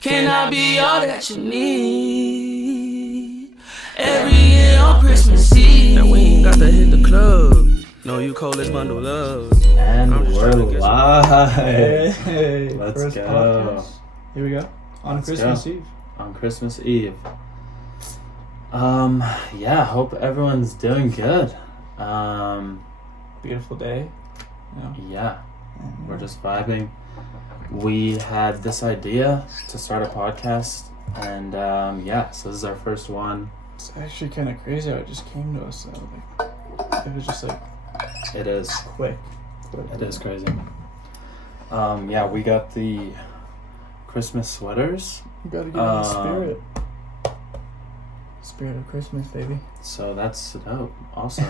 Can I be all that you need? Every year on Christmas Eve. Now we ain't got to hit the club. No, you coldest bundle love. And I'm just we're trying to get live. Hey, Let's first go. podcast. Here we go. On Let's Christmas go. Eve. On Christmas Eve. Yeah, hope everyone's doing good. Beautiful day. Yeah, And, we're just vibing. We had this idea to start a podcast, and yeah, so this is our first one. It's actually kind of crazy how it just came to us. Though. Like, it was just like It is. quick. It is crazy. Yeah, we got the Christmas sweaters. You gotta get in the spirit. Spirit of Christmas, baby. So that's dope. Also,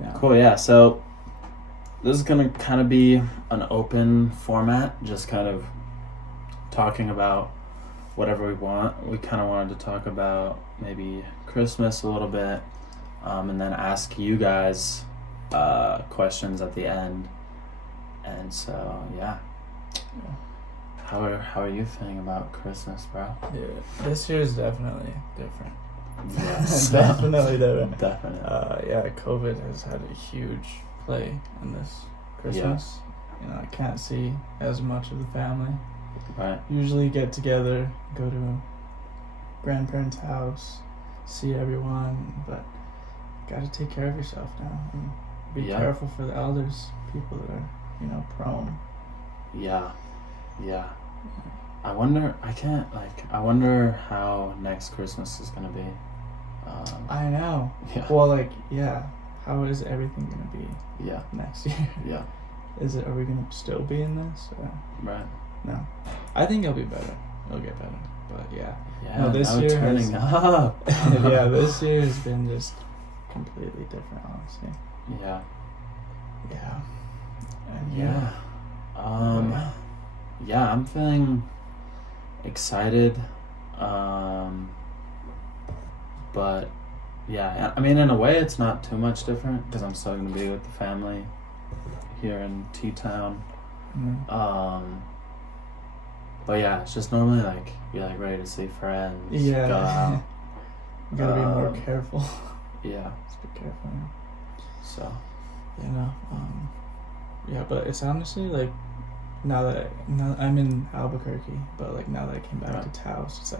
Yeah. cool. Yeah. So this is gonna kind of be an open format, just kind of talking about whatever we want. We kind of wanted to talk about maybe Christmas a little bit, and then ask you guys questions at the end. And so yeah. How are you feeling about Christmas, bro? Yeah. This year is definitely different. Yes. Definitely different. Definitely. Yeah, COVID has had a huge play in this Christmas. You know, I can't see as much of the family. Right. Usually get together, go to grandparents' house, see everyone, but gotta take care of yourself now and be Yeah. careful for the elders, people that are, prone. Yeah. I wonder how next Christmas is gonna be. I know. Yeah. Well, how is everything gonna be Yeah. next year? Yeah. Are we gonna still be in this? Right. No. I think it'll be better. It'll get better. But yeah. Yeah. No, this now year turning has- up. Yeah, this year has been just completely different, honestly. Yeah. Yeah. And Yeah. Yeah, I'm feeling excited. But yeah, I mean, in a way, it's not too much different because I'm still gonna be with the family here in T-Town. Mhm. But yeah, it's just normally like you're like ready to see friends. Yeah. Go out. You gotta be more careful. Yeah. Just be careful. So. Yeah, but it's honestly like now that I'm in Albuquerque, but like now that I came back Right. to Taos, it's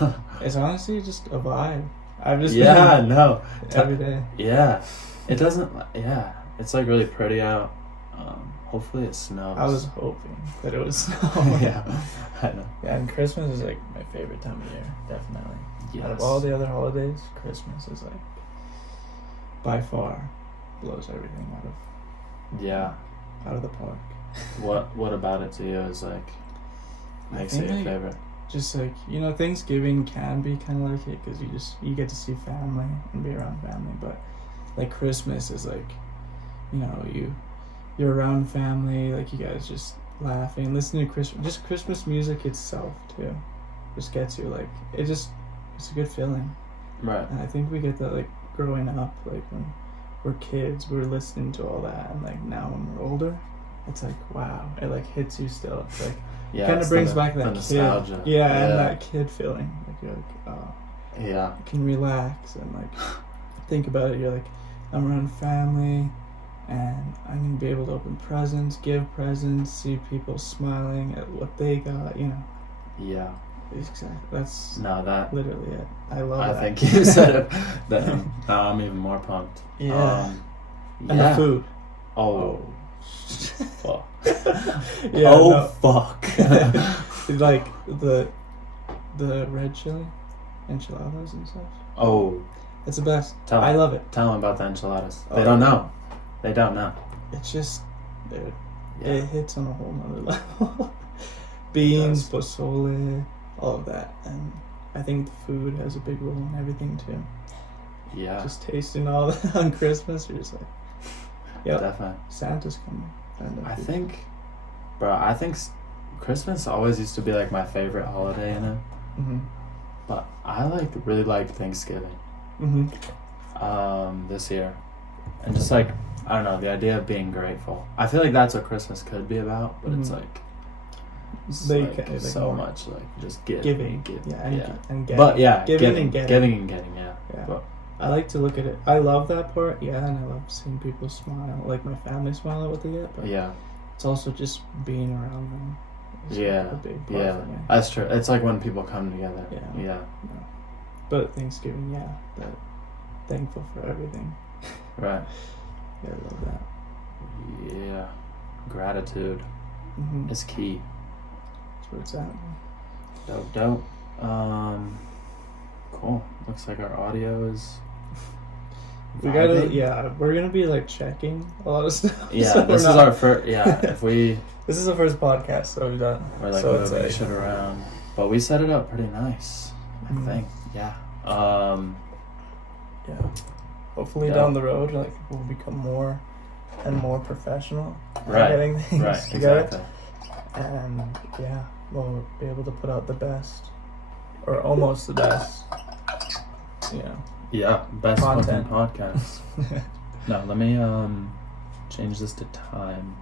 like it's honestly just a vibe. I've just Yeah. been No. every day. Yeah. It doesn't. Yeah. It's like really pretty out. Hopefully it snows. I was hoping that it was snow. Yeah. I know. Yeah, and Christmas is like my favorite time of year, definitely. Yes. Out of all the other holidays, Christmas is like by far blows everything Yeah. out of the park. What about it to you is like makes it think, your like, favorite? Just like Thanksgiving can be kind of like it because you get to see family and be around family, but like Christmas is like you're around family, like you guys just laughing, listening to Christmas music itself too, just gets you like it's a good feeling. Right. And I think we get that like growing up, like when we're kids, we're listening to all that, and like now when we're older, it's like wow, it like hits you still. It's like Yeah. kind of it's brings the- back the that nostalgia. kid, and that kid feeling. Like you're like, oh, Yeah. you can relax and like think about it. You're like, I'm around family, and I'm gonna be able to open presents, give presents, see people smiling at what they got. Yeah. Exactly. That's No, literally it. I love I that. think you said it. Then now I'm even more pumped. Yeah. And yeah. the food. Oh. Fuck. Yeah. Oh no. fuck. Like the red chili enchiladas and stuff. Oh. It's the best. Tell I them. love it. Tell them about the enchiladas. Oh. They don't know. They don't know. It's just it Yeah. hits on a whole nother level. Beans, pozole, all of that, and I think the food has a big role in everything too. Yeah. Just tasting all that on Christmas, you're just like, yep, Definitely. Santa's coming. I think Christmas always used to be like my favorite holiday, Mm-hmm. but I really like Thanksgiving. Mm-hmm. This year, and just like I don't know, the idea of being grateful. I feel like that's what Christmas could be about, but it's Mhm. like They like, like so more much like just give, giving. give, Yeah, and, and getting. But yeah, giving and getting. giving and getting, yeah. Yeah. But, I like to look at it. I love that part, yeah, and I love seeing people smile, like my family smile at what they get. But yeah, it's also just being around them. It's yeah, like a big part yeah. for me. That's true. It's like when people come together. Yeah. Yeah. Yeah. But Thanksgiving, yeah, that thankful for everything. Right. Yeah, I love that. Yeah. Gratitude Mm-hmm. is key. That's where it's at. Dope. Cool. Looks like our audio is. We gotta, vibing. yeah, we're gonna be like checking a lot of stuff. Yeah, so this is our first. Yeah, if we This is the first podcast, so we've done. were like so it's moving like, shit around, but we set it up pretty nice. I Mhm. think. Yeah. yeah. Hopefully Yeah. down the road, like we'll become more and more professional at Right. getting things Right. together. Exactly. And yeah, we'll be able to put out the best, or almost the best. You know. Yeah. Best Content. fucking podcast. No, let me change this to time.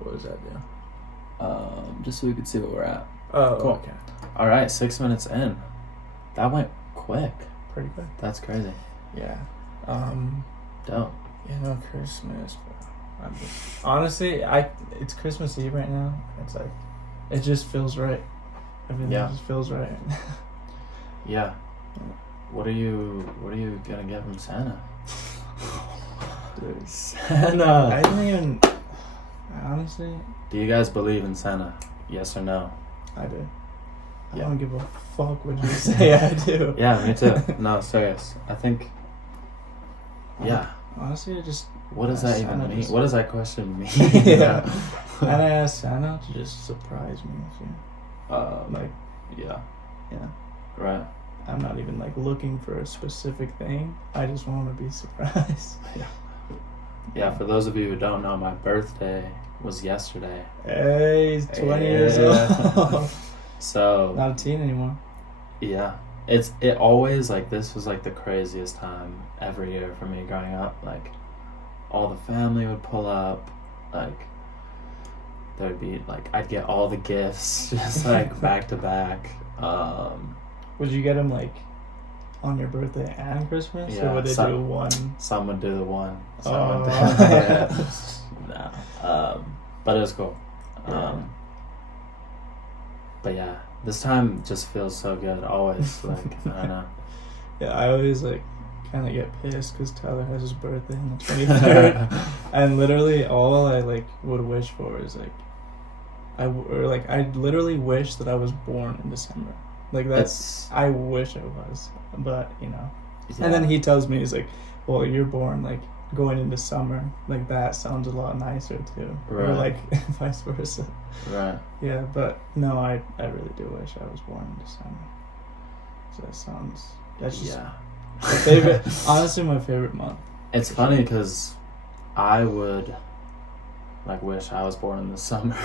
What does that do? Just so we can see what we're at. Oh, Cool. okay. All right, 6 minutes in. That went quick. Pretty good. That's crazy. Yeah. Dope. You know, Christmas. Bro. Honestly, it's Christmas Eve right now. It's like, it just feels right. Everything Yeah. just feels right. Yeah. What are you gonna get from Santa? Dude, Santa. I didn't even. Honestly, Do you guys believe in Santa? Yes or no? I do. I Yeah. don't give a fuck what you say. I do. Yeah, me too. No, serious. I think. Yeah. Honestly, I just. What does asked that even Santa mean? to- What does that question mean? Yeah. And I asked Santa to just surprise me with you. Like, Yeah. yeah. Right. I'm not even like looking for a specific thing. I just want to be surprised. Yeah. For those of you who don't know, my birthday was yesterday. Hey, he's 20 years Yeah. old. So. Not a teen anymore. Yeah. It always, like, this was like the craziest time every year for me growing up. Like, all the family would pull up, like, there'd be like, I'd get all the gifts just like back to back. Would you get him like on your birthday and Christmas? Yeah, Or would they do one? Some would do the one. Some Oh. would do no. But it was cool. Yeah. But yeah, this time just feels so good. Always, like, I don't know. Yeah, I always like kind of get pissed because Tyler has his birthday on the 23rd. And literally all I like would wish for is like, I literally wish that I was born in December. Like that's I wish I was, but you know. Yeah. And then he tells me, he's like, well, you're born like going into summer, like that sounds a lot nicer too. Or Right. like vice versa. Right. Yeah, but no, I really do wish I was born in December. So that's just Yeah. my favorite, honestly my favorite month. It's funny because I would like wish I was born in the summer.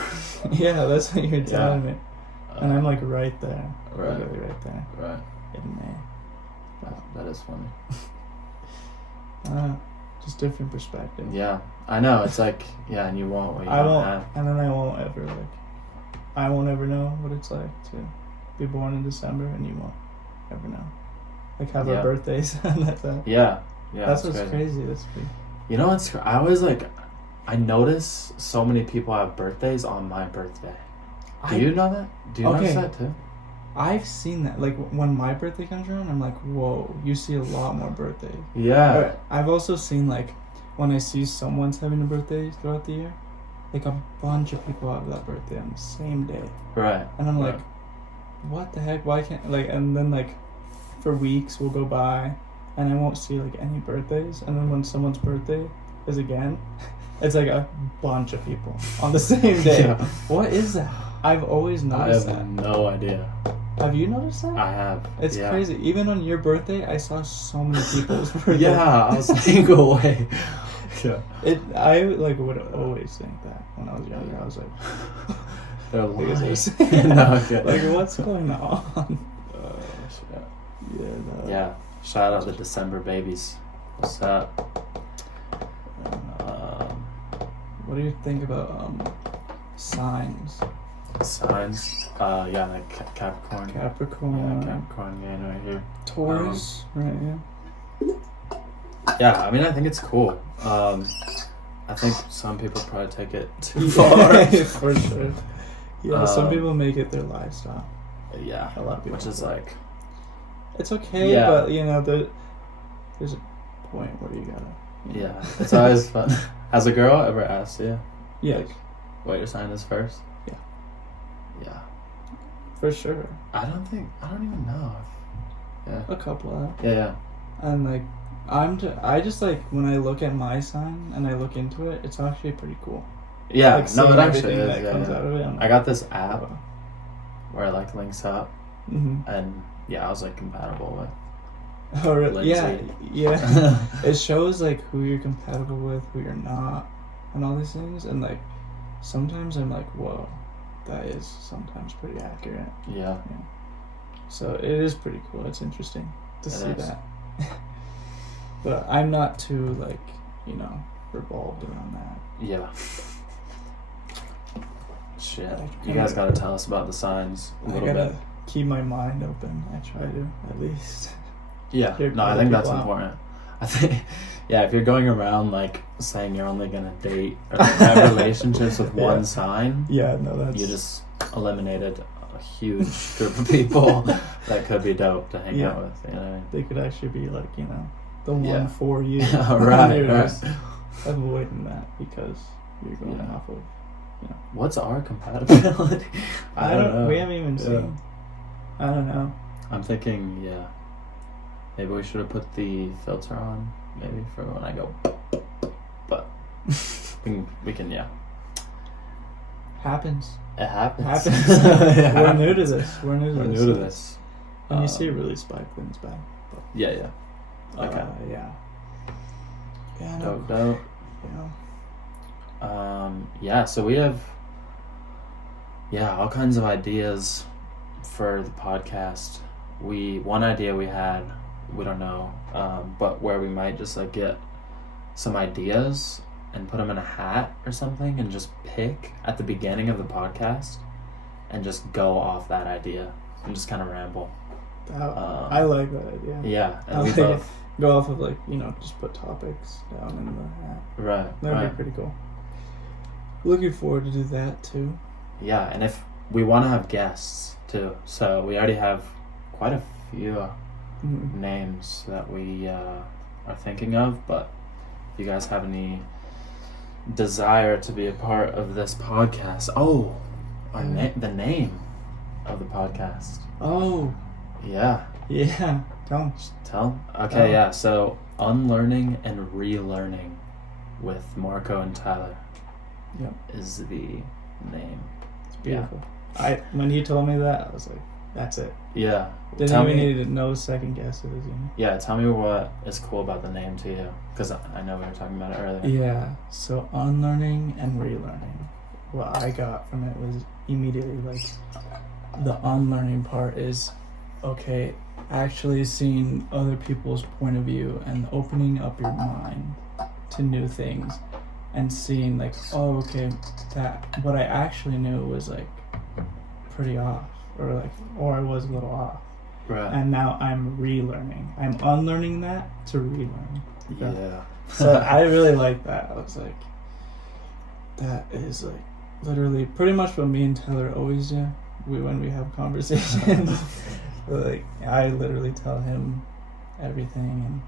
Yeah, that's what you're telling me. And I'm like Uh, right there. Right. Literally right there. right. In May. That is funny. Just different perspective. Yeah, I know. It's like, yeah, and you want what you I don't won't, have. and then I won't ever know what it's like to be born in December, and you won't ever know. Like have Yeah. our birthdays and that's it. Yeah, yeah. That's it's what's crazy. That's big. You know what's? I always like. I notice so many people have birthdays on my birthday. Do you know that? Do you notice that too? I've seen that. Like when my birthday comes around, I'm like, whoa! You see a lot more birthdays. Yeah. But I've also seen like when I see someone's having a birthday throughout the year, like a bunch of people have that birthday on the same day, Right. and I'm Right. like, what the heck? Why can't like? And then like, for weeks will go by, and I won't see like any birthdays, and then when someone's birthday is again, it's like a bunch of people on the same day. Yeah. What is that? I've always I noticed have that. no idea. Have you noticed that? I have. It's yeah. crazy. Even on your birthday, I saw so many people's birthday. Yeah, I was like, go away. Yeah. I like would always think that when I was younger. I was like, They're because lying. No, okay. like what's going on? Shit. Yeah. No. Yeah. Shout out the December babies. What's up? What do you think about signs? signs. Yeah, like Capricorn. Capricorn. Yeah, Capricorn gain right here. Taurus. Right. Yeah. Yeah, I mean, I think it's cool. I think some people probably take it too far. For sure. Yeah, some people make it their lifestyle. Yeah, A lot of people. which is like, It's okay, Yeah. but there's a point where you gotta. yeah, it's always fun. Has a girl ever asked you, Yeah, like, what your sign is first? Yeah. Yeah. for sure. I don't even know. Yeah. A couple of them. Yeah. And like, I just like when I look at my sign and I look into it, it's actually pretty cool. Yeah. Like No, seeing it actually everything is. that Yeah, comes yeah. out of it. I got this app where it like links up, Mm-hmm. and yeah, I was like compatible with. Oh, really? Yeah, Lindsay. yeah. It shows like who you're compatible with, who you're not, and all these things. And like, sometimes I'm like, whoa, that is sometimes pretty accurate. Yeah. So it is pretty cool. It's interesting to It see is. that. But I'm not too like, revolved around that. Yeah. Shit. I You kinda- guys gotta tell us about the signs a I little gotta bit. keep my mind open. I try to, at least. Yeah. hear No, I other think that's people out. important. I think, yeah, if you're going around like saying you're only gonna date or like, have relationships with Yeah. one sign, Yeah, no, that's. you just eliminated a huge group of people that could be dope to hang Yeah. out with. You know what I mean? They could actually be like, the one Yeah. for you. Yeah, right, You're right. just avoiding that because you're going Yeah. off of. What's our compatibility? I don't know. We haven't even Yeah. seen. I don't know. I'm thinking, yeah. Maybe we should have put the filter on, maybe for when I go. But we can, yeah. Happens. It happens. Happens. It We're new to happens. this. We're new to We're this. new to this. When you see it really spike, then it's bad. Yeah, yeah. Okay. Yeah. Yeah. No. Dope. Yeah. Yeah, so we have, all kinds of ideas for the podcast. One idea we had, we don't know, but where we might just like get some ideas and put them in a hat or something and just pick at the beginning of the podcast and just go off that idea and just kind of ramble. I like that idea. Yeah, I and we like it. both, Go off of like, just put topics down in the hat. right, That'd right. be pretty cool. Looking forward to do that too. Yeah, and if we want to have guests too, so we already have quite a few Mhm. names that we are thinking of, but if you guys have any desire to be a part of this podcast, the name of the podcast. Oh, Yeah, yeah. Tell 'em. tell. Okay, Oh. yeah. So Unlearning and Relearning with Marco and Tyler Yep. is the name. It's beautiful. When he told me that, I was like, that's it. Yeah. Didn't Tell even me- need no second guesses. Yeah, tell me what is cool about the name to you, because I know we were talking about it earlier. Yeah. So unlearning and relearning. What I got from it was immediately like the unlearning part is okay, actually seeing other people's point of view and opening up your mind to new things and seeing like, oh, okay, that what I actually knew was like pretty off or I was a little off. Right. And now I'm relearning. I'm unlearning that to relearn. Yeah. So I really like that. I was like, that is like literally pretty much what me and Tyler always do. When we have conversations, like I literally tell him everything, and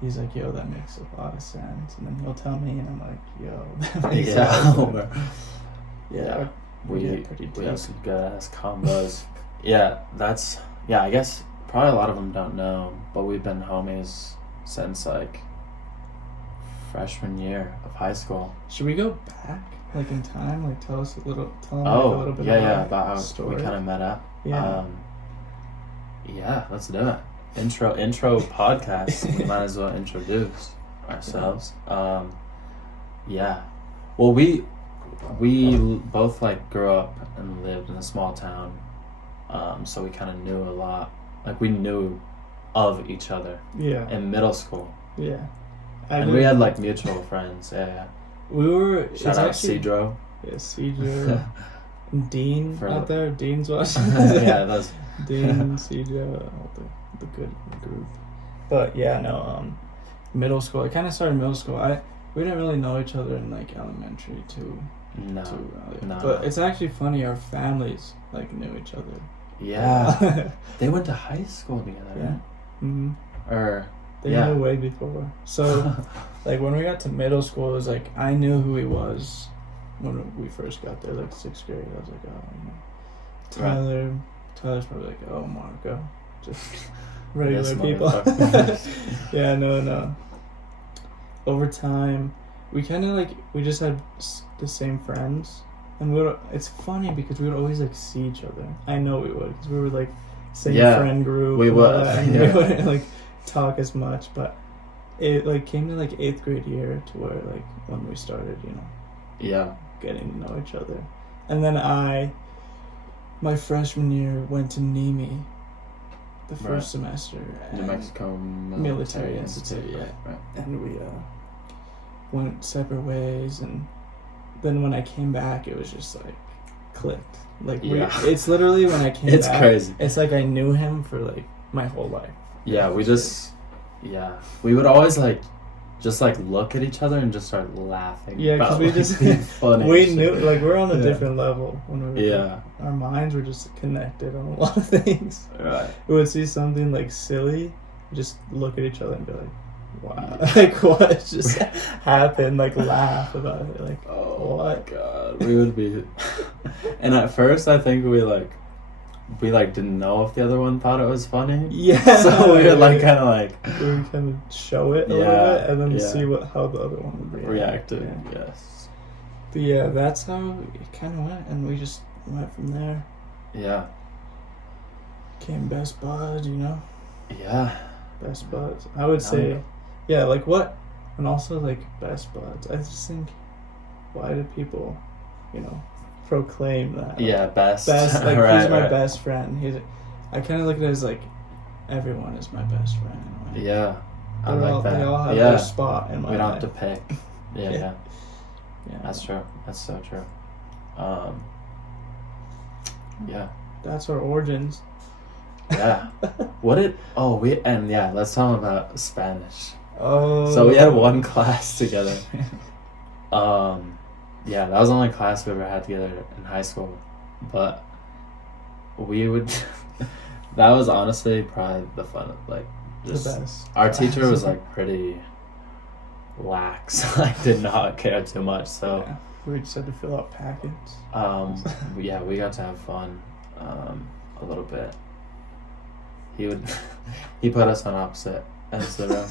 he's like, "Yo, that makes a lot of sense." And then he'll tell me, and I'm like, "Yo, that makes a lot of sense." Yeah, we get pretty have deep. some good ass combos. I guess probably a lot of them don't know, but we've been homies since like freshman year of high school. Should we go back, like in time? Like tell them like, a little bit About how story. we kind of met up. Yeah. Let's do it. Intro podcast. We might as well introduce ourselves. Well, we both like grew up and lived in a small town, so we kind of knew a lot. Like we knew of each other Yeah. in middle school, Yeah. and we had like mutual friends. Yeah. We were. Shout out Cedro. Yeah, Cedro. Dean For out the- there. Dean's watching. Yeah, that's Dean, CJ, all the good group. But yeah, no. Middle school. I kind of started middle school. We didn't really know each other in like elementary too. no. No. But it's actually funny. Our families like knew each other. Yeah. They went to high school together. Yeah. Mm-hmm. Or They yeah. knew way before. So, like when we got to middle school, it was like I knew who he was when we first got there, like 6th grade. I was like, oh, you know, Tyler. Tyler's probably like, oh, Marco, just regular This people. motherfucker. Yeah, no. Over time, we kind of like we just had the same friends, and it's funny because we would always like see each other. I know we would because we were like same Yeah, friend group. we and would, all that, and yeah. we wouldn't like talk as much, but it like came to like 8th grade year to where like when we started, you know, Yeah. getting to know each other, and then my freshman year went to NIMI the first Right. semester. New and- Mexico Military Institute, yeah. Right. and we went separate ways, and then when I came back it was just like clicked, like Yeah. it's literally when I came It's back crazy. it's like I knew him for like my whole life. Yeah, we just we would always like just like look at each other and just start laughing. Yeah, 'cause about, we like, just- the funniest We shit. knew like we're on a Yeah. different level when we were Yeah. our minds were just connected on a lot of things. Right. We would see something like silly, just look at each other and be like, wow, like what just happened, like laugh about it, like Oh what? my god. We would be and at first I think we didn't know if the other one thought it was funny. Yeah. So we would like kinda like we would kind of show it a Yeah, little bit and then yeah. see how the other one would react. reacted. Yeah. Yes. But yeah, that's how it kind of went, and we just went from there. Yeah. Became best buds, you know, Yeah. best buds. I would say, yeah, like what, and also like best buds. I just think, why do people, you know, proclaim that? Yeah, best. Best, like Right, he's my right. best friend. I kind of look at it as like, everyone is my best friend in a way. Yeah. I They're like all, that. They all have yeah. their spot in my We don't life. have to pick. Yeah, Yeah. yeah. Yeah. That's true. That's so true. Yeah. That's our origins. Yeah. Let's talk about Spanish. Oh. So we had one class together. Yeah, that was the only class we ever had together in high school. But we would that was honestly probably the fun of like just the best. our teacher was like pretty lax, like did not care too much. So Yeah. We just had to fill out packets. yeah, we got to have fun a little bit. He put us on opposite ends of the room.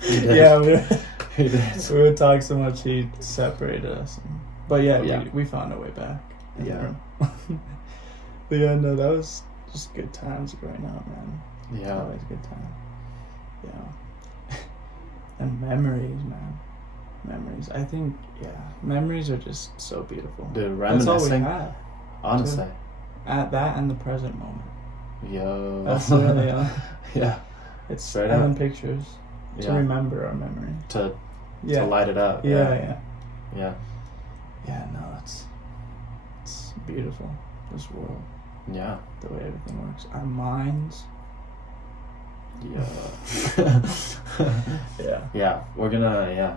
He did. Yeah, He did. we would talk so much he separated us. But yeah, Yeah. we found our way back. in the Yeah. room. But yeah, no, that was just good times growing up, man. Yeah. Always a good time. Yeah. And memories, man. Memories. I think, yeah, memories are just so beautiful. Dude, That's all we reminiscing. have. Honestly. At that and the present moment. Yo. That's really, yeah. it's Straight and up. then pictures to Yeah. remember our memory. To Yeah. light it up. Yeah, Yeah. yeah. Yeah. Yeah, no, it's beautiful, this world, Yeah. the way everything works. Our minds. Yeah. Yeah. Yeah. We're gonna. Yeah.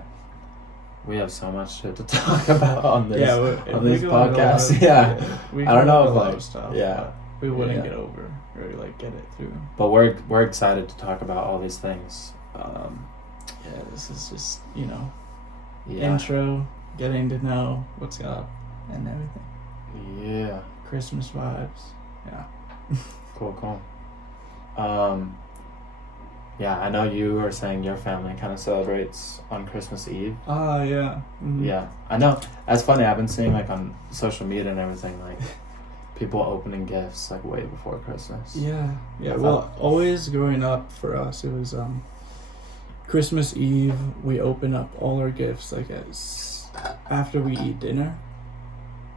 We have so much shit to talk about on this. Yeah, on this podcast. Yeah. we I don't know cover if, a lot like, of stuff. yeah. but we wouldn't Yeah. get over or like get it through. But we're excited to talk about all these things. Yeah, this is just, you know, Yeah. intro, getting to know what's up and everything. Yeah. Christmas vibes. Yeah. Cool. Yeah, I know you were saying your family kind of celebrates on Christmas Eve. Yeah. Mhm. Yeah, I know. That's funny. I've been seeing like on social media and everything, like people opening gifts like way before Christmas. Yeah. I Well, thought- always growing up for us, it was Christmas Eve. We open up all our gifts like after we eat dinner.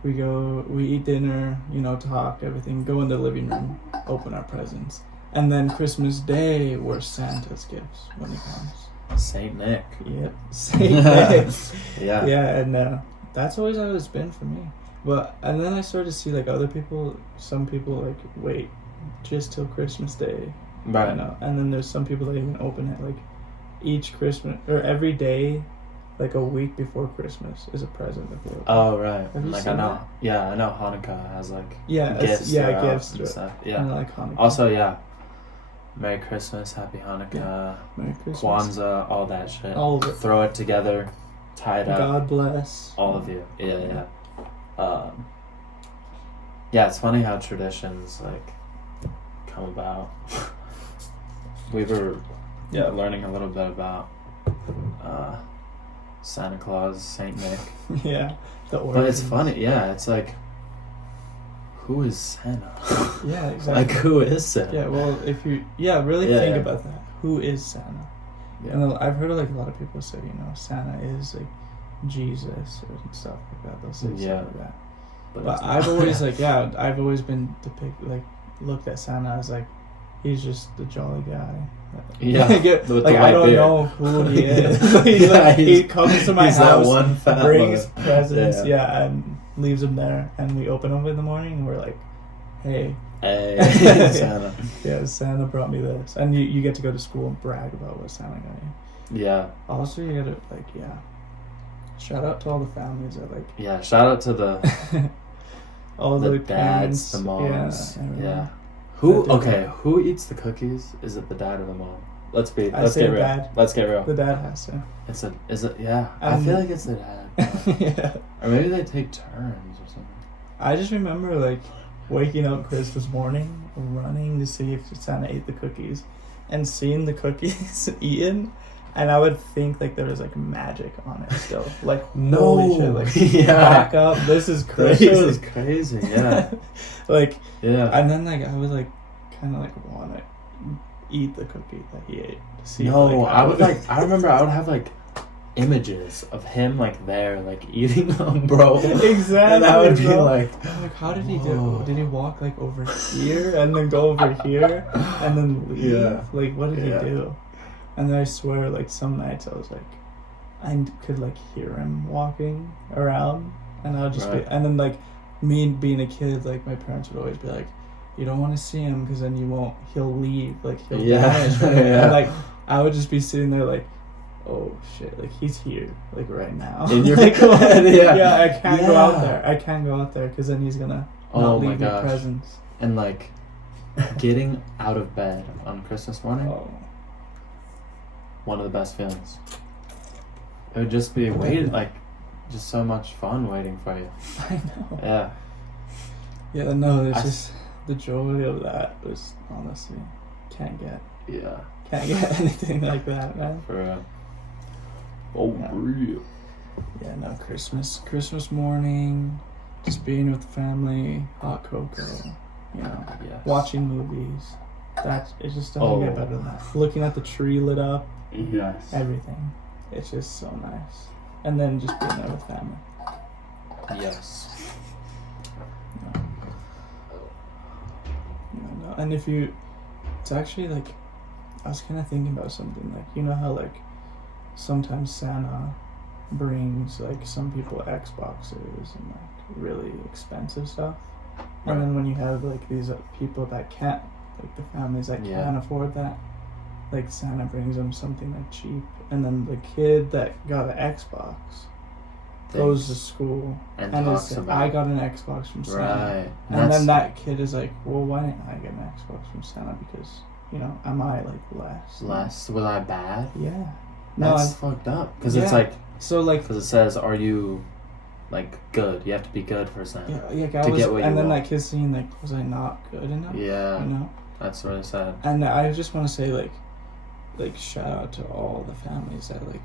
We eat dinner, you know, talk, everything. Go in the living room, open our presents, and then Christmas Day, we're Santa's gifts when he comes. Saint Nick. Yep. Same day. Yeah. Yeah, and that's always how it's been for me. But and then I started to see like other people. Some people like wait just till Christmas Day, Right. you know. And then there's some people that even open it like each Christmas or every day, like a week before Christmas is a present that they open. Oh, right. Have you Like, seen I know. that? Yeah, I know Hanukkah has, like, Yeah, gifts. yeah, throughout gifts. and stuff. Yeah. And like Hanukkah. Also, yeah. Merry Christmas, Happy Hanukkah, Merry Christmas. Kwanzaa, all that shit. All of it. Throw it together, tie it up. God bless. All of you. Yeah. Yeah, it's funny how traditions, like, come about. We were, learning a little bit about Santa Claus, Saint Nick. Yeah. The But it's origins. funny, yeah, it's like, who is Santa? Yeah, exactly. Like, who is Santa? Yeah, well, if you really Yeah, think yeah. about that, who is Santa? Yeah. And I've heard like a lot of people say, you know, Santa is like Jesus or stuff like that. They'll say Yeah. stuff like that. But But it's I've not. always I've always been looked at Santa as like he's just the jolly guy. Yeah, like with the I white don't beard. know who he is. Yeah, he comes to my he's that house, one fat brings mother. presents, Yeah. and leaves them there, and we open them in the morning, and we're like, hey. Hey, Santa. Yeah, Santa brought me this, and you get to go to school and brag about what Santa got you. Yeah, Also, you gotta shout out to all the families that yeah. Shout out to the all the the dads, parents, the moms. everyone. Yeah. Who? That did Okay. Who eats the cookies? Is it the dad or the mom? Let's I get say real. dad. Let's get real. The dad has to. Is it? Yeah. I feel like it's the dad. Yeah. Or maybe they take turns or something. I just remember like waking up Christmas morning, running to see if Santa ate the cookies, and seeing the cookies eaten, and I would think like there was like magic on it still. Like holy shit, like Yeah. back up, this is That crazy. shit was crazy. Yeah. Like Yeah. and then like I would like kind of like want to eat the cookie that he ate. To see No, if, I would like. I remember I would have like images of him like there, like eating them, bro. Exactly. And I would be bro. like, I'm like, how did he whoa. do? Did he walk like over here and then go over here and then leave? Yeah. Like, what did Yeah. he do? And then I swear, like some nights I was like, I could like hear him walking around, and I would just Right. be, and then like me being a kid, like my parents would always be like, you don't want to see him because then he'll leave, like he'll Yeah. vanish. Right? Yeah. And like I would just be sitting there like, oh shit, like he's here, like right now. In your like, head, yeah. yeah, I can't go out Yeah. there. I can't go out there because then he's gonna Oh not my leave me gosh. presents. and like getting out of bed on Christmas morning, Oh, one of the best feelings. It would just be waiting, like, just so much fun waiting for you. I know. Yeah. Yeah, no, it's I- just the joy of that was honestly can't get Yeah. anything like that, man. For real. Oh, Yeah. real. Yeah, no, Christmas morning, just being with the family, hot cocoa, you know, Yes. watching movies. It just doesn't get Oh. better than that. Looking at the tree lit up, Yes. everything. It's just so nice. And then just being there with family. Yes. No. And it's actually like, I was kind of thinking about something like, you know how like sometimes Santa brings like some people Xboxes and like really expensive stuff, Right. and then when you have like these people that can't, like the families that Yeah. can't afford that, like Santa brings them something like cheap, and then the kid that got an Xbox goes to school and and talks is, about I got an Xbox from Santa. right. And then that kid is like, well, why didn't I get an Xbox from Santa? Because, you know, am I like less? less. Was I bad? Yeah. No, That's fucked up. Because it's Yeah. like, so like, because it says, are you like good? You have to be good for Santa. yeah, like I to was, get what you and then want. that kid seeing like, was I not good enough? Yeah. You know? That's what it said. And I just want to say like shout out to all the families that like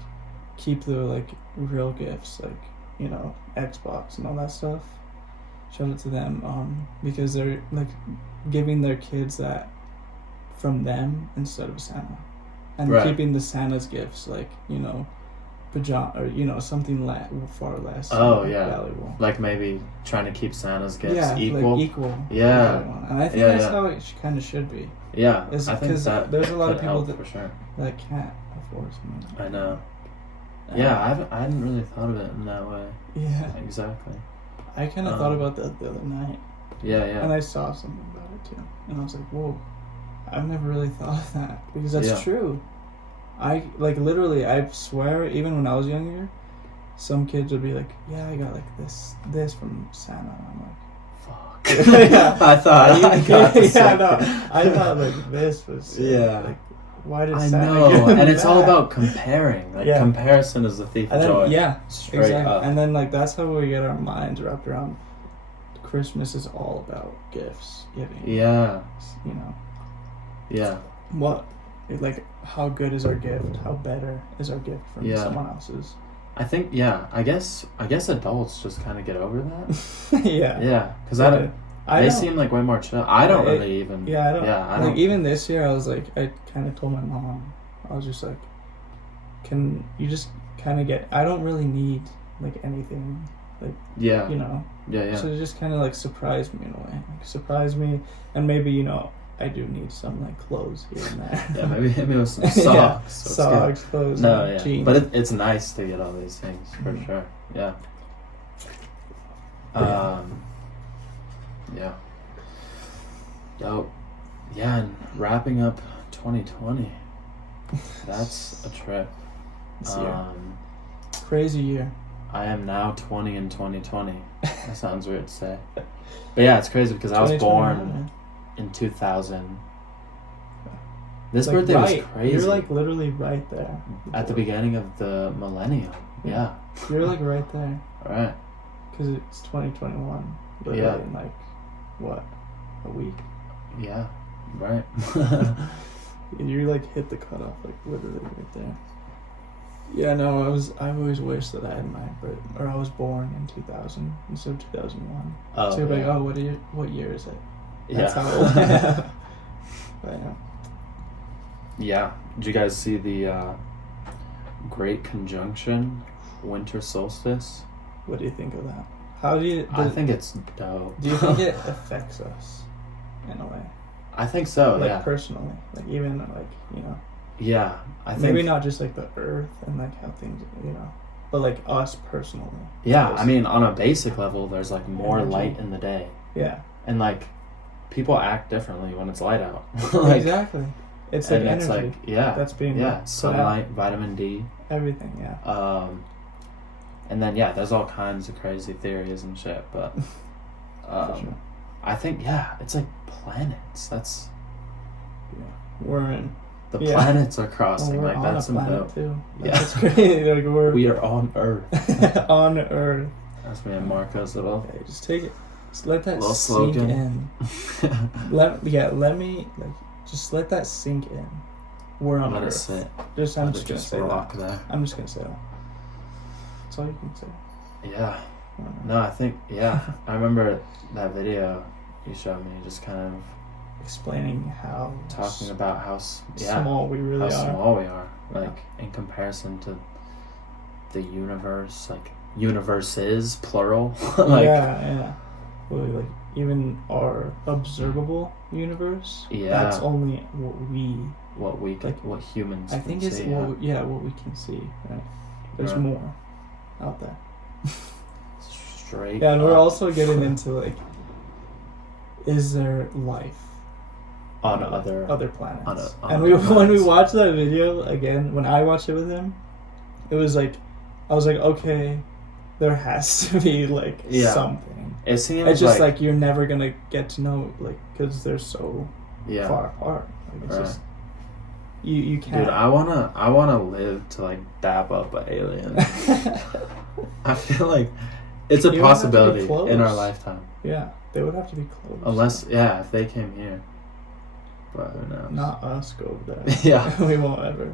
keep the like real gifts, like, you know, Xbox and all that stuff. Shout out to them, because they're like giving their kids that from them instead of Santa, and Right. keeping the Santa's gifts like, you know, pajama or, you know, something far less Oh, yeah. valuable. Like maybe trying to keep Santa's gifts Yeah, equal. like equal. Yeah. with everyone. And I think Yeah, that's yeah. how it kind of should be. Yeah. Is I think because that there's a lot of could people help that for sure. can't afford something. I know. And- Yeah, I hadn't really thought of it in that way. Yeah. Exactly. I kind of thought about that the other night. Yeah, And yeah. I saw something about it too. And I was like, whoa, I've never really thought of that. Because that's Yeah. true. I, like, literally, I swear, even when I was younger, some kids would be like, yeah, I got, like, this from Santa. And I'm like, Fuck. Yeah. I thought I got the yeah, second. no, I thought, like, this was, Yeah. like, why did I Santa know, give me and it's all that? about comparing. Like, Yeah. comparison is the thief And of then, joy. yeah, Straight exactly. up. And then, like, that's how we get our minds wrapped around. Christmas is all about gifts, giving. Yeah. You know, Yeah. what, like, how good is our gift? How better is our gift from Yeah. someone else's? I think, yeah, I guess adults just kind of get over that. Yeah. Yeah, because Yeah. I they don't- seem like way more chill. I don't Yeah, really even. Yeah, I don't. Yeah, I like, don't. even this year, I was like, I kind of told my mom, I was just like, can you just kind of get? I don't really need like anything, like Yeah. you know. Yeah, yeah. So just kind of like surprise me in a way, like surprise me, and maybe I do need some like clothes here and there. Yeah, maybe hit me with some socks. Yeah, so it's good. socks, clothes, No, and yeah, jeans. but it's nice to get all these things for Mhm. sure. Yeah. Yeah. Yeah. Dope. Yeah, and wrapping up 2020. That's a trip. This year. Um, Crazy year. I am now 20 in 2020. That sounds weird to say. But yeah, it's crazy because I was 2021, born man. in 2000. This Like, birthday right. was crazy. You're like literally right there. at the beginning of the millennium. Yeah. You're like right there. Right. Because it's 2021. Literally Yeah. in like, what, a week? Yeah. Right. You like hit the cutoff, like literally right there. Yeah, no, I always wished that I had I was born in 2000 instead of 2001. Oh, So you're like, yeah. oh, what year is it? That's Yeah. how old I am. But yeah. Yeah. Did you guys see the Great Conjunction winter solstice? What do you think of that? How do you? I think it's dope. Do you think it affects us in a way? I think so, Like yeah. personally, like even like Yeah. I think maybe not just like the earth and like how things but like us personally. Yeah, Because- I mean on a basic level there's like more Energy. light in the day. Yeah. And like people act differently when it's light out. Like, exactly. It's like and energy. it's like That's being yeah, put out. sunlight, vitamin D. Everything, yeah. And then yeah, there's all kinds of crazy theories and shit, but For sure. I think yeah, it's like planets. That's Yeah. We're in. the Yeah. planets are crossing. We're like on that's a some planet dope. too. Yeah. That's crazy. Like We are on Earth. on Earth. That's me and Marco's little Okay, just take it. Just let that little sink slogan. in. Let me like just let that sink in. We're on Let it Earth. sit. Just I'm Let just it gonna just say rock that. there. I'm just gonna say that. That's all you can say. Yeah. I don't know. No, I think yeah. I remember that video you showed me, just kind of Explaining how talking about how yeah, small we really how are. small we are, Yeah. like in comparison to the universe, like universes plural. Like yeah. Well, like even our observable universe. Yeah. That's only what we. what we can, like, what humans. I think can it's see, what we can see. Right. There's Right. more out there. straight. Yeah, and we're up. also getting into like, is there life on like, other planets? on And other when we planets. watched that video again, when I watched it with him, it was like, I was like, okay, there has to be like Yeah. something. It seems It's just like you're never gonna get to know like because they're so yeah. far apart. Like it's Right. just you can't. Dude, I wanna live to like dap up an alien. I feel like it's a You don't have to be possibility close. in our lifetime. Yeah, they would have to be close. Unless, yeah, if they came here. But who knows? not us go there. Yeah. we won't ever.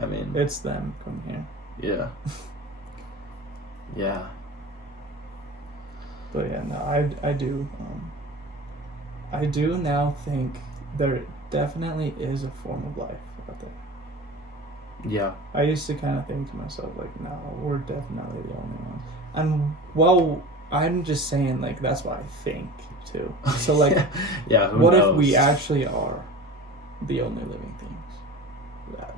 I mean, It's them come here. yeah. Yeah. But yeah, no, I do. I do now think there definitely is a form of life out there. Yeah. I used to kind of think to myself like, no, we're definitely the only ones. And well, I'm just saying like that's what I think too. So like, yeah, who what knows? if we actually are the only living things?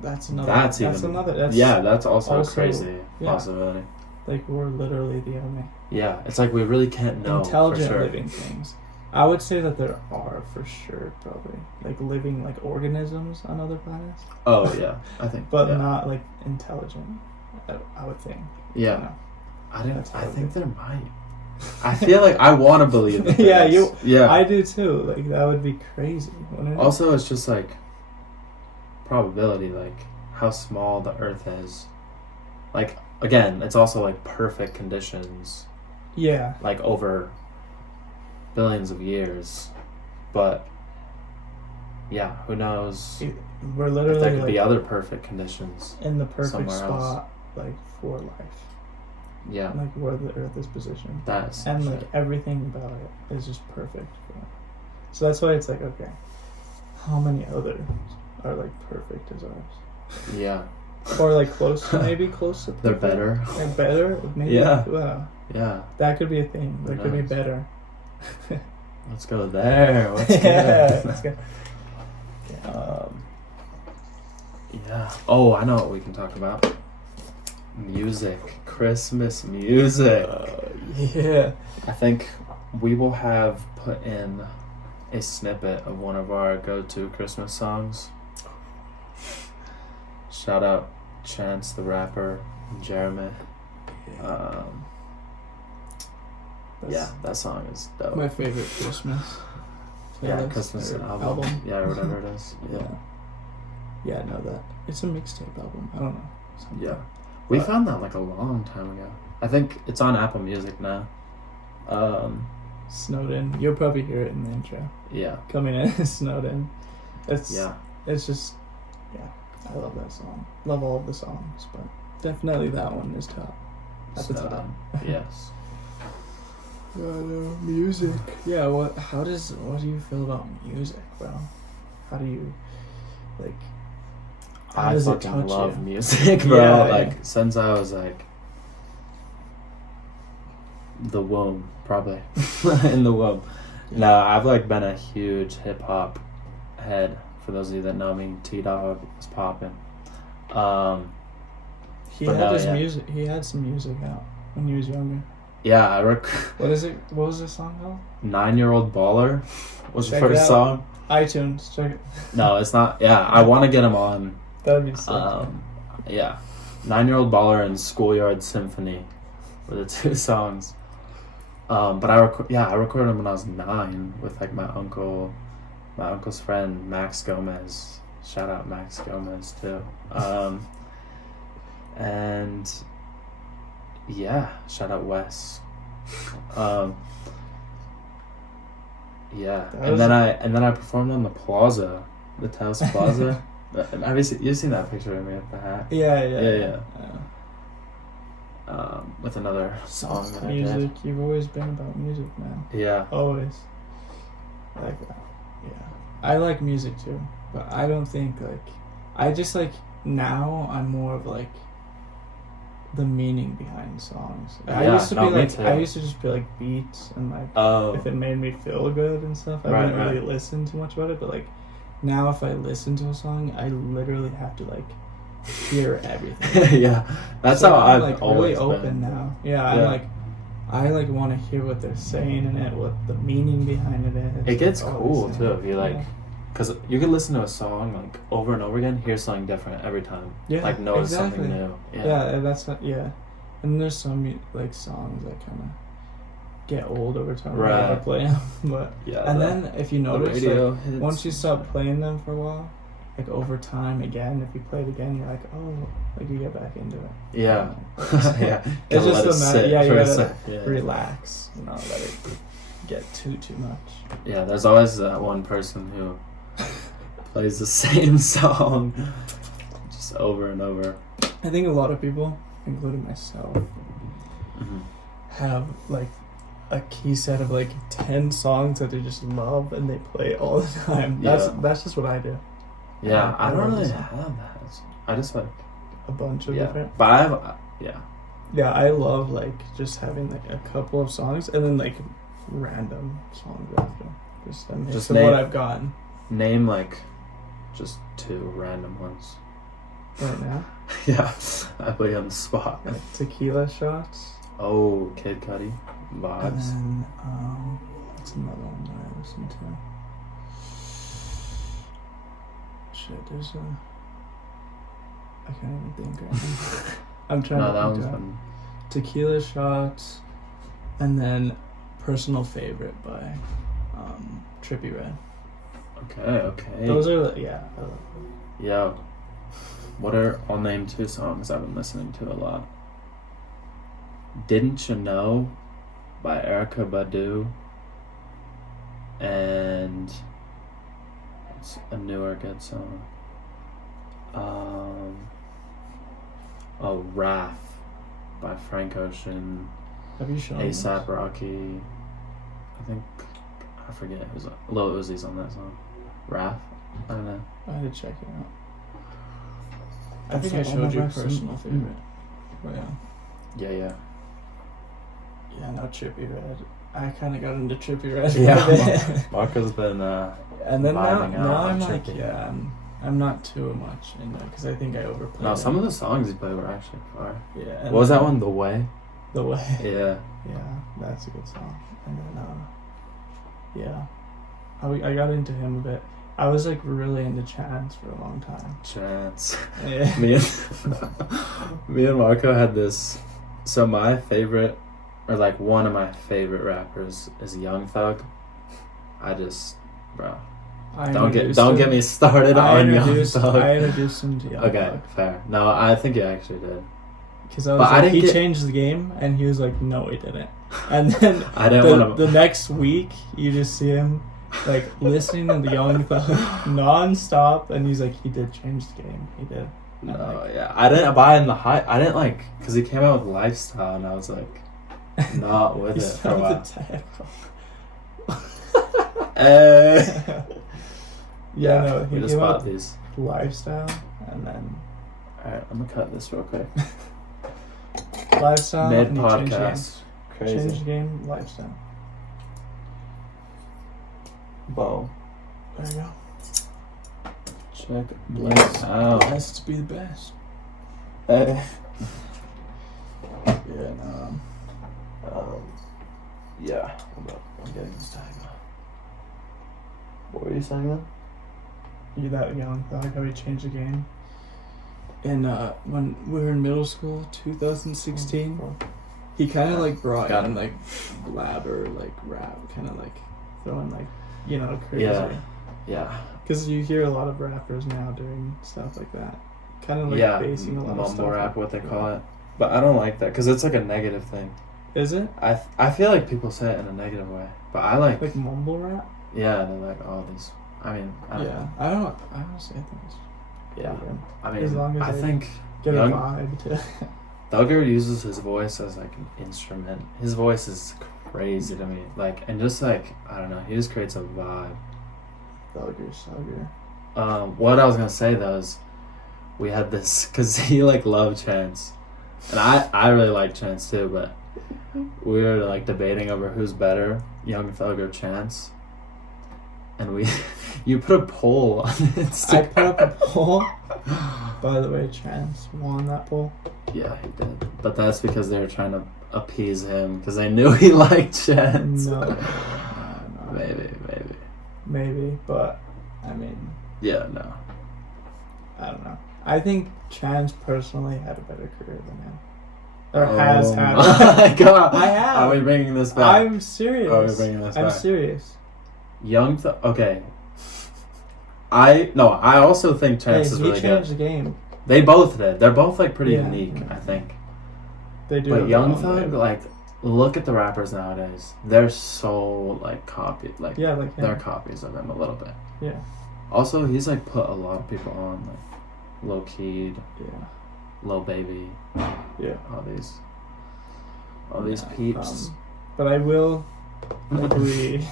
That's another. That's That's even another. That's yeah, that's also a also- crazy yeah. possibility. Like we're literally the only. Yeah, it's like we really can't know intelligent for sure. living things. I would say that there are for sure, probably like living like organisms on other planets, Oh yeah, I think. but yeah. not like intelligent. I would think. Yeah. You know? I didn't. That's I what I think think. there might. I feel like I want to believe that. there Yeah, is. you. Yeah. I do too. Like that would be crazy, wouldn't it? Also, it's just like probability, like how small the Earth is. Like again, it's also like perfect conditions, Yeah. like over billions of years, but yeah, who knows We're if literally there could like be other perfect conditions. in the perfect somewhere else. spot, like for life, Yeah, like where the Earth is positioned, that's and shit. like everything about it is just perfect for it. So that's why it's like, okay, how many others are like perfect as ours, Yeah, or like close, maybe close to perfect. they're better. Like better, maybe. Yeah. Wow, Yeah, that could be a thing. Who There could be knows? better. let's go there. What's Yeah, good? let's go. Yeah. Oh, I know what we can talk about. Music, Christmas music. Yeah. I think we will have put in a snippet of one of our go-to Christmas songs. Shout out Chance the Rapper, Jeremy. Yeah, that song is dope. My favorite Christmas. Yeah, playlist Christmas or album. Yeah, or whatever it is. Yeah. Yeah, I know that. It's a mixtape album. I don't know. Something. Yeah. We But- found that like a long time ago. I think it's on Apple Music now. Snowed in. You'll probably hear it in the intro. Yeah. Coming in, snowed in. It's Yeah. It's just, yeah. I love that song. Love all of the songs, but definitely that one is top. At the So, top. yes. Music. Yeah. What do you feel about music, bro? How do you, like? How I does it fucking touch love you? music, bro. Yeah, like yeah. since I was like the womb, probably in the womb. No, I've like been a huge hip hop head. For those of you that know me, T Dog was popping. He But had no, his yeah. music. He had some music out when he was younger. Yeah, I What is it? What was the song called? 9-Year-Old Baller was the Check it first out. song. iTunes. Check it. No, it's not. Yeah, I want to get him on. That would be sick. Yeah, 9-Year-Old Baller and Schoolyard Symphony were the two songs. But I recorded them when I was 9 with like my uncle's friend Max Gomez. Shout out Max Gomez too. And yeah, shout out Wes. Yeah, That was- and then I performed on the Plaza, the Taos Plaza. Have you've seen that picture of me with the hat? Yeah. With another song that Music. You've always been about music, man. I did. Yeah. Always. Like that. Yeah. I like music too, but I don't think like I just like now I'm more of like the meaning behind songs. I Yeah, used to no, be me like too. I used to just be like beats and like Oh. if it made me feel good and stuff. I Right, wouldn't really right. listen too much about it, but like now if I listen to a song, I literally have to like hear everything. Yeah, that's So how I'm I've like always really open been. now. Yeah, Yeah. I like want to hear what they're saying in it, what the meaning behind it is. It gets all these cool things. too if you like, Yeah. because you can listen to a song like over and over again, hear something different every time. Yeah, Like notice exactly. something new. Yeah, and that's not, yeah. And there's some like songs that kind of get old over time. Right. I play them, but Yeah. and the- then if you the notice, radio like, hits. once you stop playing them for a while, like over time again, if you play it again, you're like, oh, like you get back into it. Yeah. Yeah. It's Gotta just let it a matter. sit Yeah, you for a gotta sec. Yeah. relax. Not let it get too much. Yeah, there's always that one person who plays the same song just over and over. I think a lot of people, including myself, Mhm. have like a key set of like 10 songs that they just love and they play all the time. Yeah. That's just what I do. Yeah, I don't love really this. have that. I just like, A bunch of yeah. different. But I have, yeah. Yeah, I love like just having like a couple of songs and then like random songs after. Just a mix Just of name- what I've gotten Name like just 2 random ones. right now. Yeah, I put you on the spot. Like tequila shots. Oh, Kid Cudi. And Vibes. then, what's another one that I listen to? Shit, there's a... I can't even think right now. I'm trying No, to that think one's of fun. Tequila Shots, and then Personal Favorite by Trippie Redd. Okay. Those are, yeah. I love them. Yeah. I'll name 2 songs I've been listening to a lot. Didn't You Know by Erykah Badu. And it's a newer good song. Wrath by Frank Ocean, Have you shown A$AP Rocky. I forget who's Lil Uzi's on that song. Wrath? I don't know. I had to check it out. I That's think I like showed one of you my Personal Favorite. But yeah. Yeah. Yeah, no, Trippie Redd. I kind of got into Trippie Redd. Yeah, Marco's been And then vibing now out I'm on like, Trippie. yeah, I'm not too much into it because I think I overplayed No, it. some of the songs he played were actually fire. Yeah. What and was then that one? The Way? The Way. Yeah. Yeah, that's a good song. And then, yeah, I got into him a bit. I was like really into Chance for a long time. Chance. Yeah. me and Marco had this. So my favorite, or like one of my favorite rappers is Young Thug. Bro. Don't get me started on Young Thug. I introduced him to Young Okay, Thug. fair. No, I think you actually did. Because I was But I like, didn't he get- changed the game, and he was like, no, he didn't. And then I didn't want to. the next week, you just see him like listening to the Young Thug non-stop, and he's like, he did change the game. He did. And I'm No, like, yeah, I didn't buy in the hype. I didn't like because he came out with Lifestyle, and I was like, not with he it for a spelled while. the title. Yeah, No, we he just came bought out these. with Lifestyle, and then All right, I'm gonna cut this real quick. Lifestyle, Mid and he changed the game. podcast, crazy. Change the game, Lifestyle. Bow. There you go. Check Blessed. this out. Blessed to be the best. Hey. Yeah, no. Yeah. I'm getting this tag off. What were you saying then? You that Young Thug, how he changed the game. And when we were in middle school, 2016, he kind of like brought Got in it. like blabber, like rap, kind of like throwing like, you know, crazy. Yeah. Because you hear a lot of rappers now doing stuff like that. Kind of like Yeah. basing a lot of Mumble stuff. rap, what they call it. But I don't like that because it's like a negative thing. Is it? I feel like people say it in a negative way, but I like. Like mumble rap? Yeah, they're like all these. I mean, I don't know. I honestly think it's Yeah. pretty good. I As mean, long as I they think Get Young- a vibe to Thugger uses his voice as like an instrument. His voice is crazy to me. Like, and just like, I don't know, he just creates a vibe. Thugger. What I was gonna say though is, we had this because he like loved Chance, and I really like Chance too, but we were like debating over who's better, Young Thug or Chance, and you put a poll on I Instagram. put up a poll. By the way, Chance won that poll. Yeah, he did, but that's because they were trying to appease him because they knew he liked Chance. No. Maybe, but I mean, Yeah, no. I don't know. I think Chance personally had a better career than him. Or has had. My God. I have. Are we bringing this back? I'm serious. Are we bringing this I'm back? serious. Young Thug. Okay. I also think Chance is he really changed good. the game. They both did. They're both like pretty Yeah. unique, I think. They do. But have Young their own Thug, way. like, look at the rappers nowadays. They're so like copied. Like, Yeah, like him. they're copies of him a little bit. Yeah. Also, he's like put a lot of people on, like Lil Keed, Yeah. Lil Baby, Yeah. all these Yeah, peeps. But I will agree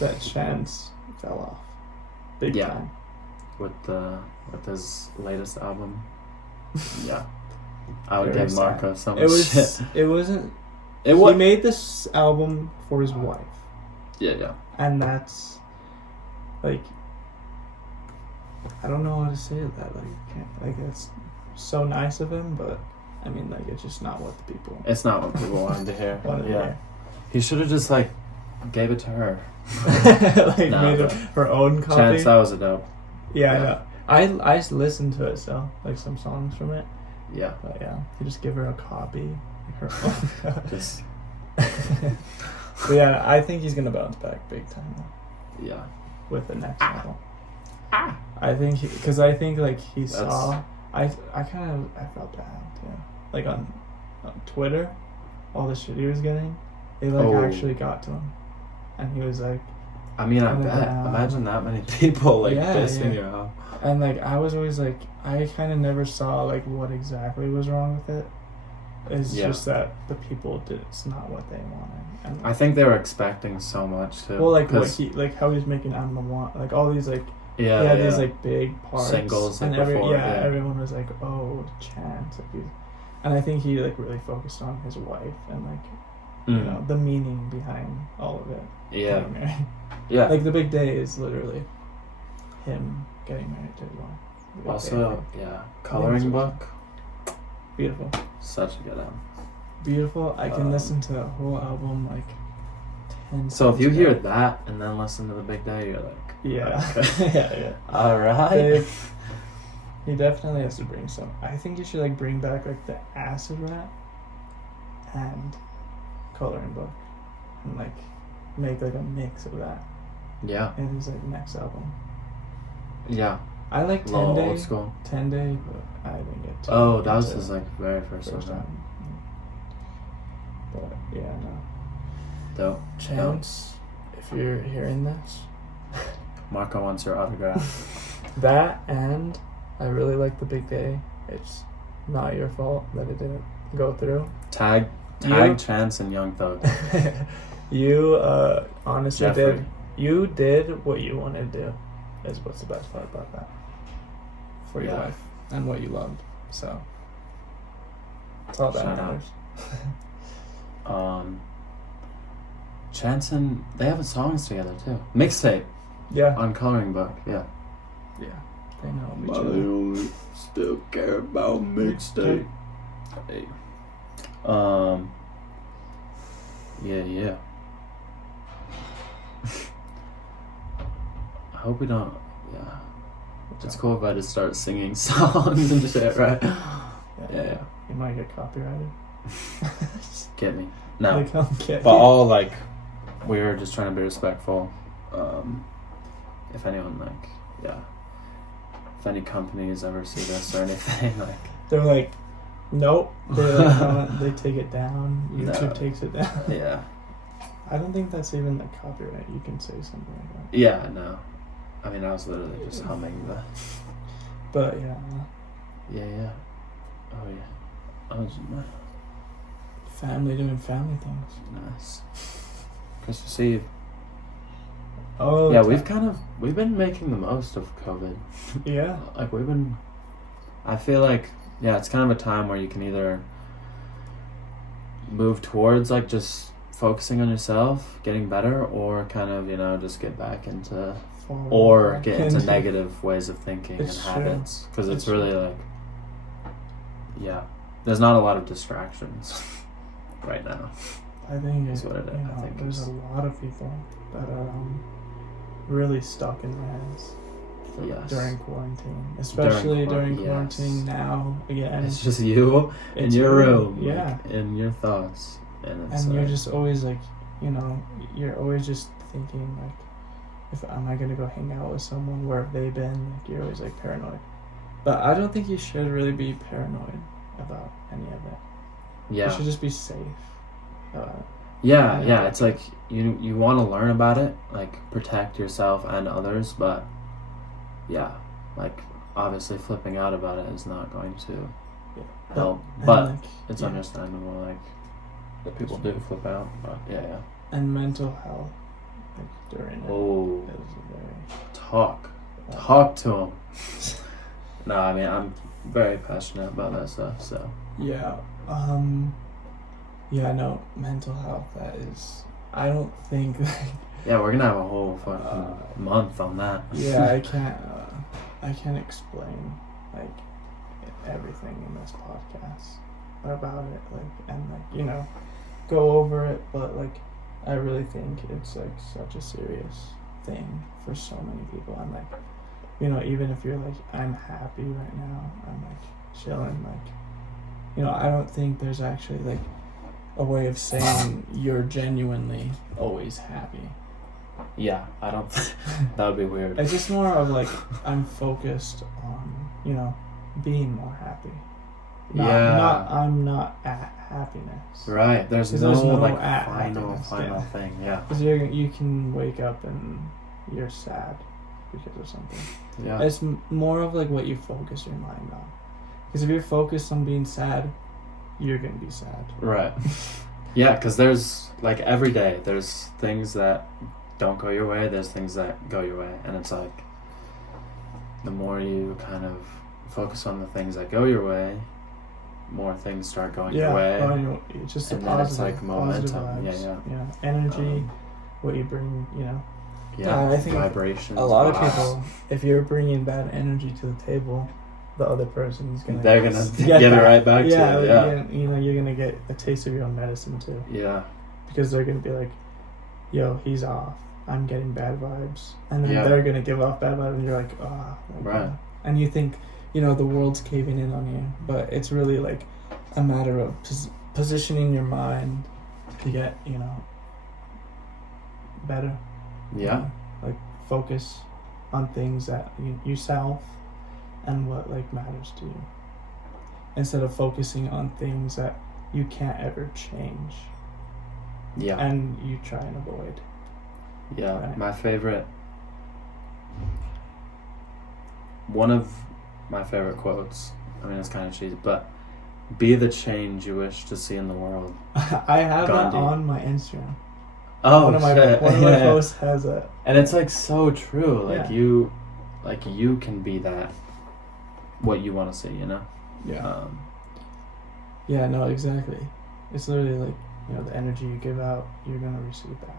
that Chance fell off. Big Yeah. time. With his latest album. Yeah. I would Very give sad. Marco so much It was. shit. It wasn't. It He was. made this album for his wife, Yeah. and that's like. I don't know how to say that. Like, that's so nice of him, but I mean, like, it's just not what the people It's not what people wanted to hear. wanted to hear. He should have just like gave it to her. Like, Nah, made but her own copy. Chance, that was a dope. Yeah, Yeah. I know. I listened to it, so, like, some songs from it. Yeah. But yeah, you just give her a copy. Her own. Just But yeah, I think he's gonna bounce back big time though, yeah. with the next album. I think because I think like he saw. I felt bad too. Like on Twitter, all the shit he was getting, they like actually got to him, and he was like. I mean, I kinda bet. down. Imagine that many people like pissing you off. And like I was always like, I kind of never saw like what exactly was wrong with it. It's just that the people did. It's not what they wanted. And I think they were expecting so much too. well, like what he like how he's making "I'm the One," like all these like these like big parts Singles, like, and before, everyone was like, oh, Chance, like and I think he like really focused on his wife and like you know the meaning behind all of it. Yeah. Getting married. Yeah. Like the big day is literally him getting married to his wife. The big Also, day. yeah, Coloring Book. Beautiful. Such a good album. Beautiful. I can listen to the whole album like 10 So if you times a hear day. that and then listen to The Big Day, you're like, Yeah. okay. yeah. All right. Big. He definitely has to bring some. I think you should like bring back like the acid rap and Coloring Book and like make like a mix of that Yeah. in his like next album. Yeah. I like 10 Little Day. old school. 10 Day, but I didn't get to. Oh, that was into his like very first first one. time. But yeah, no. Dope. Chance, if you're hearing this, Marco wants your autograph. that and I really like The Big Day. It's not your fault that it didn't go through. Tag You- Chance and Young Thug. You honestly Jeffrey. you did what you wanted to do, is what's the best part about that for your Yeah. life and what you loved. So that's all that Shout out. matters. Chance and they have songs together too. Mixtape Yeah, on Coloring Book. Yeah. yeah, they know each But I other. only still care about mixtape. Hey. Yeah. I hope we don't. Yeah. It's cool if I just start singing songs and shit, right? Yeah. You might get copyrighted. Get me. No. They come get But you. all like, we were just trying to be respectful. If anyone if any companies ever see this or anything, like, They're like, nope. They're like, no, they take it down. YouTube No. takes it down. yeah, I don't think that's even the copyright. You can say something like that. yeah, no. I mean, I was literally just humming the. But yeah, Yeah. Oh yeah. I was family doing family things. nice. Christmas Eve. Oh Yeah, we've been making the most of COVID. Yeah. Like I feel like, yeah, it's kind of a time where you can either move towards like just focusing on yourself, getting better, or kind of, just get back into, or get into negative ways of thinking and It's true. habits. Because it's It's really true. like, yeah, there's not a lot of distractions right now. I think Is what it is. I think there's it's- a lot of people that are really stuck in their heads Yes. during quarantine, especially during yes. quarantine now again. It's just you in It's your really- room, yeah. like, in your thoughts, and it's And you're like, just always like, you're always just thinking like, if am I gonna go hang out with someone? Where have they been? Like you're always like paranoid. But I don't think you should really be paranoid about any of it. You yeah. should just be safe. Yeah, it's like you want to learn about it, like protect yourself and others, but yeah, like obviously flipping out about it is not going to help. and, But like, it's yeah. understandable, like that people do flip out. But yeah. And mental health, like during it, Oh, is very. talk to them. No, I mean I'm very passionate about that stuff. So Yeah. Yeah. No, mental health. That is. I don't think. yeah, we're gonna have a whole fucking month on that. Yeah, I can't. I can't explain like everything in this podcast. about it, like, and like, you know, go over it, but like I really think it's like such a serious thing for so many people. And like, you know, even if you're like, I'm happy right now, I'm like chilling, like, you know, I don't think there's actually like a way of saying you're genuinely always happy. Yeah, I don't. That would be weird. It's just more of like, I'm focused on, you know, being more happy. I'm not at happiness. Right. There's no like final thing. Yeah. Because you can wake up and you're sad because of something. Yeah. It's more of like what you focus your mind on. Because if you're focused on being sad, you're gonna be sad. Right. Yeah, because there's like every day there's things that don't go your way. There's things that go your way, and it's like the more you kind of focus on the things that go your way, more things start going your way. It's just and a then positive, it's like momentum. vibes. Yeah. Energy, what you bring, you know. Yeah, I think vibrations. A lot of people, if you're bringing bad energy to the table, the other person's gonna give it right back to you. Yeah, you know, you're gonna get a taste of your own medicine too. Yeah, because they're gonna be like, "Yo, he's off. I'm getting bad vibes," and then Yeah. they're gonna give off bad vibes, and you're like, "Ah." Right. And you think, you know, the world's caving in on you, but it's really like a matter of positioning your mind to get, you know, better. Yeah. Like focus on things that yourself and what like matters to you, instead of focusing on things that you can't ever change. Yeah. And you try and avoid. Yeah. Right. One of my favorite quotes, I mean, it's kind of cheesy, but be the change you wish to see in the world. I have Gandhi. that on my Instagram. Oh, one of my posts has it. And it's like so true. Like Yeah. you can be that, what you want to see, you know? Yeah. Yeah, no, exactly. It's literally like, you know, the energy you give out, you're going to receive that.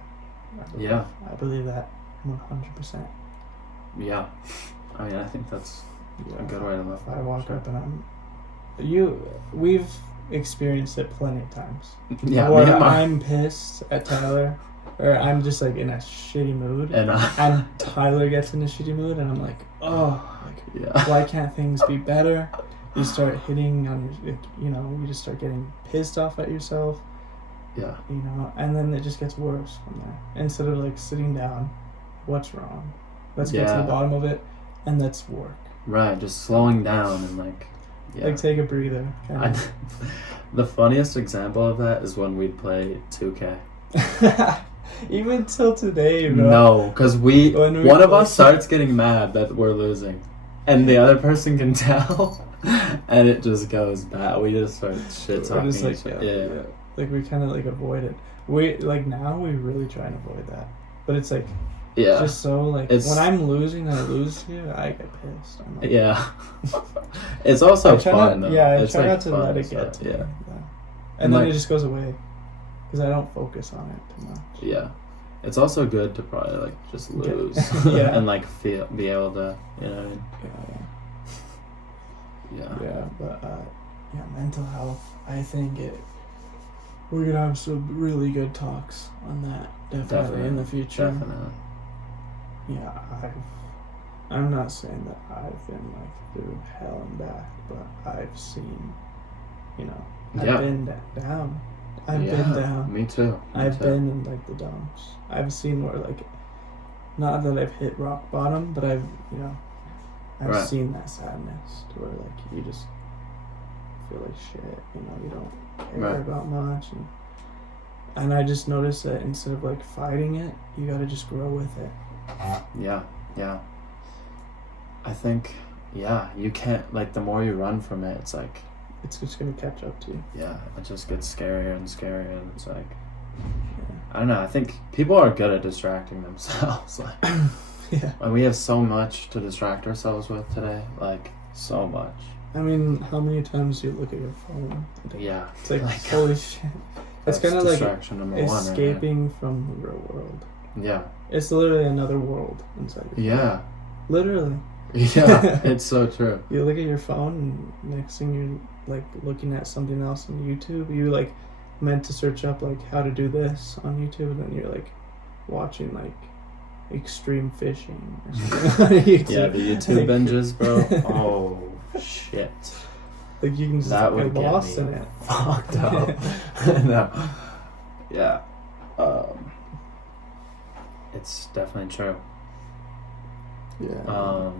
I believe that 100%. Yeah. I mean, I think that's a good way to live. If I walk Sure. up and we've experienced it plenty of times. Yeah, Or me and my- I'm pissed at Tyler, or I'm just like in a shitty mood, And and Tyler gets in a shitty mood, and I'm like, oh, like, yeah. why can't things be better? You start hitting on your, like, you know, you just start getting pissed off at yourself, Yeah. you know, and then it just gets worse from there. Instead of like sitting down, what's wrong? Let's get to Yeah. the bottom of it, and let's work. Right, just slowing down and like, yeah. Like take a breather. The funniest example of that is when we'd play 2K. Even till today, bro. No, because When we one of play- us starts getting mad that we're losing, and the other person can tell, and it just goes bad. We just start shit We're talking. just like, yeah. Like we kind of like avoid it. We like now we really try and avoid that, but it's like Yeah. just so like It's- when I'm losing and I lose to you, I get pissed. I'm like, Yeah. It's also I try fun not, though. yeah, I It's try like not to fun let it stuff, get to yeah. me. Yeah. And And then like- it just goes away because I don't focus on it too much. Yeah. It's also good to probably like just Get- lose Yeah. and like be able to, you know what I mean? Yeah. Yeah, but yeah, mental health. I think we're gonna have some really good talks on that definitely in the future. Definitely. Yeah, I'm not saying that I've been like through hell and back, but I've seen, you know, I've Yeah. been down. I've Yeah, been down. Me too. Me I've too. been in like the dumps. I've seen where like, not that I've hit rock bottom, but I've Right. seen that sadness to where like you just feel like shit. You know, you don't care Right. about much, and I just noticed that instead of like fighting it, you gotta just grow with it. Yeah. I think, you can't, like, the more you run from it, it's like, It's just gonna catch up to you. yeah, it just gets scarier and scarier, and it's like, Yeah. I don't know, I think people are good at distracting themselves, like, Yeah. and we have so much to distract ourselves with today, like, so much. I mean, how many times do you look at your phone? Yeah. It's like, holy shit. It's kind of like distraction number one, right? escaping from the real world. Yeah. It's literally another world inside your phone. Yeah. Literally. Yeah, it's so true. You look at your phone, and next thing you're like looking at something else on YouTube. You like meant to search up like how to do this on YouTube, and then you're like watching like extreme fishing or something on YouTube. Yeah, the YouTube binges, bro. Oh shit. Like you can just That get would get lost me in it. fucked up. No. Yeah. It's definitely true. Yeah.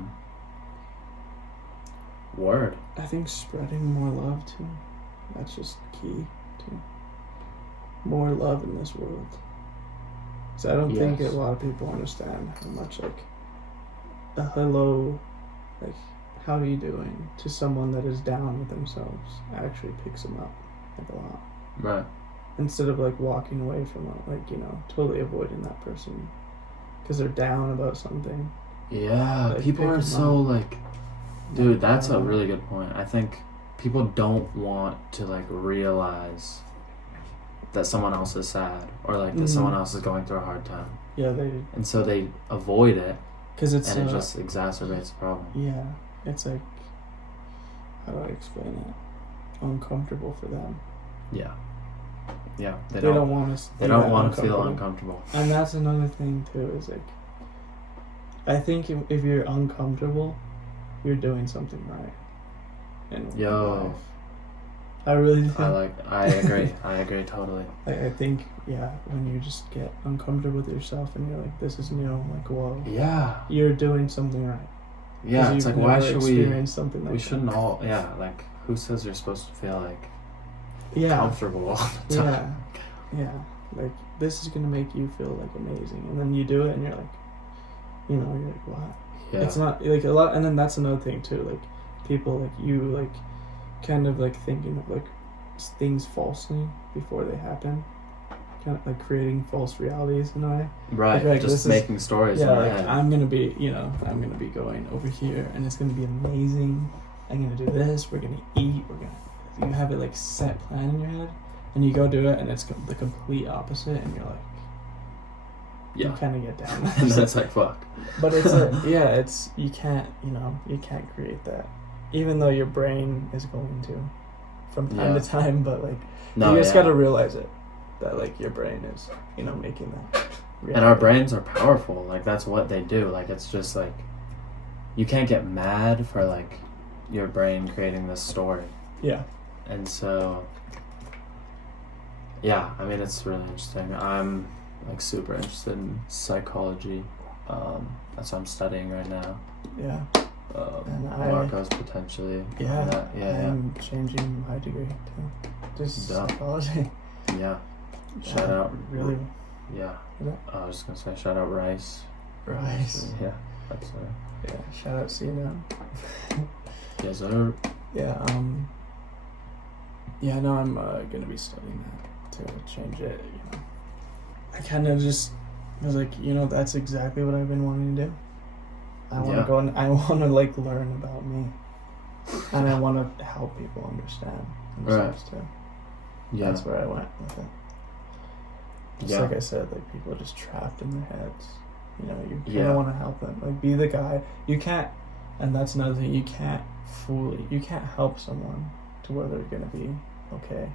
Word. I think spreading more love too. That's just key too. More love in this world. Because I don't think a Yes. lot of people understand how much like a hello, like how are you doing to someone that is down with themselves actually picks them up like a lot. Right. Instead of like walking away from it, like, you know, totally avoiding that person because they're down about something. Yeah, Like, people pick are 'em so up. like, dude, that's a really good point. I think people don't want to like realize that someone else is sad or like that someone else is going through a hard time, Yeah, and so they avoid it, because it's and it just exacerbates the problem. yeah, it's like, how do I explain it? Uncomfortable for them. Yeah, yeah. They don't want us. They don't want to feel uncomfortable. And that's another thing too. Is like, I think if you're uncomfortable, you're doing something right. In Yo. life. I really think. I agree. I agree totally. I think, yeah, when you just get uncomfortable with yourself and you're like, this is new, like, whoa, Yeah. you're doing something right. Yeah. 'Cause It's like, you've why never should we? experienced something like We that. shouldn't all. Yeah. Like, who says you're supposed to feel like Yeah. comfortable all the time? Yeah. Yeah. Like, this is gonna make you feel like amazing, and then you do it, and you're like, you know, you're like, wow. Yeah. It's not like a lot, and then that's another thing too. Like, people like you, like, kind of like thinking of like things falsely before they happen, kind of like creating false realities in a way. Right. Like, Just making stories in Yeah, your like head. I'm gonna be going over here, and it's gonna be amazing. I'm gonna do this. We're gonna eat. You have it like set plan in your head, and you go do it, and it's the complete opposite, and you're like, Yeah. you kind of get down. And then it's like, fuck. But it's you can't create that, even though your brain is going to, from time Yeah. to time. But like, No, you just yeah. gotta realize it, that like your brain is, you know, making that. And our brains are powerful. Like, that's what they do. Like, it's just like, you can't get mad for like your brain creating this story. Yeah. And so, yeah, I mean, it's really interesting. I'm like super interested in psychology. That's what I'm studying right now. Yeah. And Marco's potentially. Yeah. That. I'm changing my degree to just Dope. psychology. Yeah. Shout out. Really. Yeah. Yeah. I was just gonna say shout out Rice. Rice. Yeah. That's Yeah. Shout out CNO. yes, sir. Yeah. Yeah. No, I'm gonna be studying that to change it. You know, I kind of just was like, you know, that's exactly what I've been wanting to do. I want to Yeah. go and I want to like learn about me, and I want to help people understand themselves too. Yeah. That's where I went with it. Just Yeah. like I said, like people are just trapped in their heads. You know, you Yeah. don't want to help them. Like, be the guy. You can't, and that's another thing. You can't help someone to where they're gonna be okay.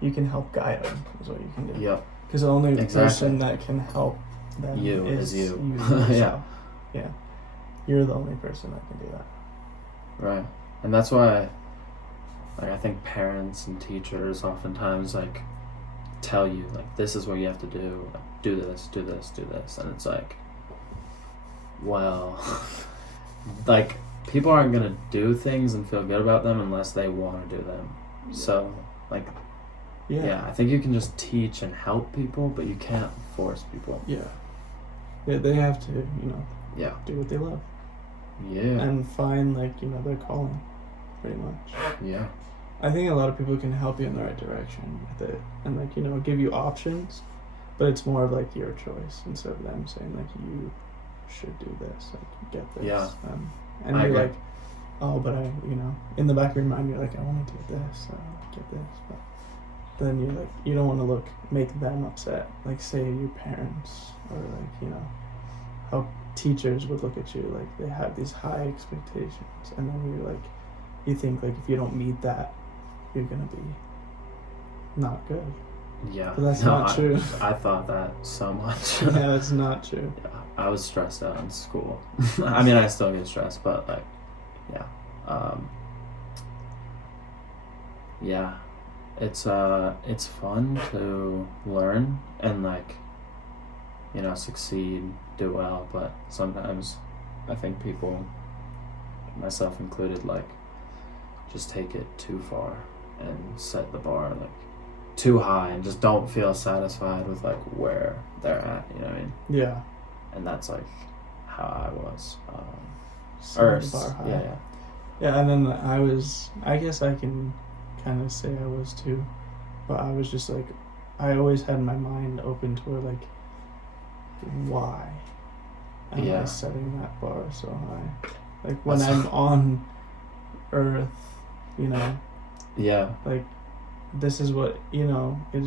You can help guide them. Is what you can do. Yep. Because the only Exactly. person that can help them You is is you. yourself. Yeah. Yeah. You're the only person that can do that. Right. And that's why, like, I think parents and teachers oftentimes, like, tell you, like, this is what you have to do. Like, do this, do this, do this. And it's like, well, like, people aren't going to do things and feel good about them unless they want to do them. So, like, yeah, I think you can just teach and help people, but you can't force people. Yeah. They have to, you know, Yeah. do what they love. Yeah. And find, like, you know, their calling, pretty much. Yeah. I think a lot of people can help you in the right direction with it, and, like, you know, give you options, but it's more of like your choice instead of them saying like you should do this, like get this. Yeah. And I you're agree. like, oh, but I, you know, in the back of your mind you're like, I want to do this, I want to get this, but then you're like, you don't want to make them upset, like say your parents or like, you know, how teachers would look at you, like they have these high expectations, and then you think like if you don't meet that, you're gonna be not good. Yeah. But that's not true. I thought that so much. Yeah, it's not true. Yeah, I was stressed out in school. I mean, I still get stressed, but like, yeah. Yeah, it's fun to learn and like, you know, succeed, do well, but sometimes I think people, myself included, like just take it too far and set the bar like too high and just don't feel satisfied with like where they're at, you know what I mean? Yeah. And that's like how I was. Setting the bar high. Yeah. Yeah, and then I guess I can kind of say I was too, but I was just like, I always had my mind open toward like, why am I setting that bar so high? Like when I'm on Earth, you know. Yeah. Like, this is what, you know, it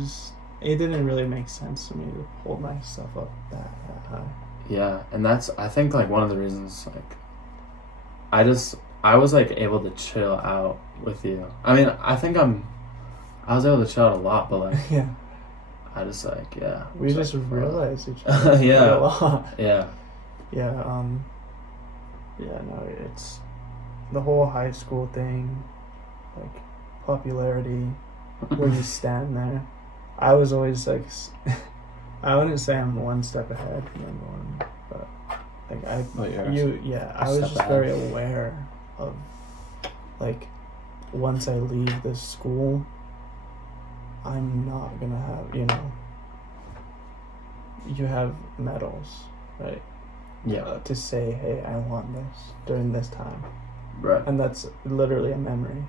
didn't really make sense to me to hold myself up that high. Yeah, and that's, I think, like, one of the reasons, like, I was, like, able to chill out with you. I mean, I think I was able to chill out a lot, but, like, yeah. I just, like, yeah. We just realized each other yeah. a lot. Yeah. Yeah, no, it's the whole high school thing, like, popularity, where you stand there. I was always, like, I wouldn't say I'm one step ahead from everyone, but like I was just very aware of like once I leave this school, I'm not gonna have, you know, you have medals, right? Yeah. To say, hey, I want this during this time, Right. and that's literally a memory.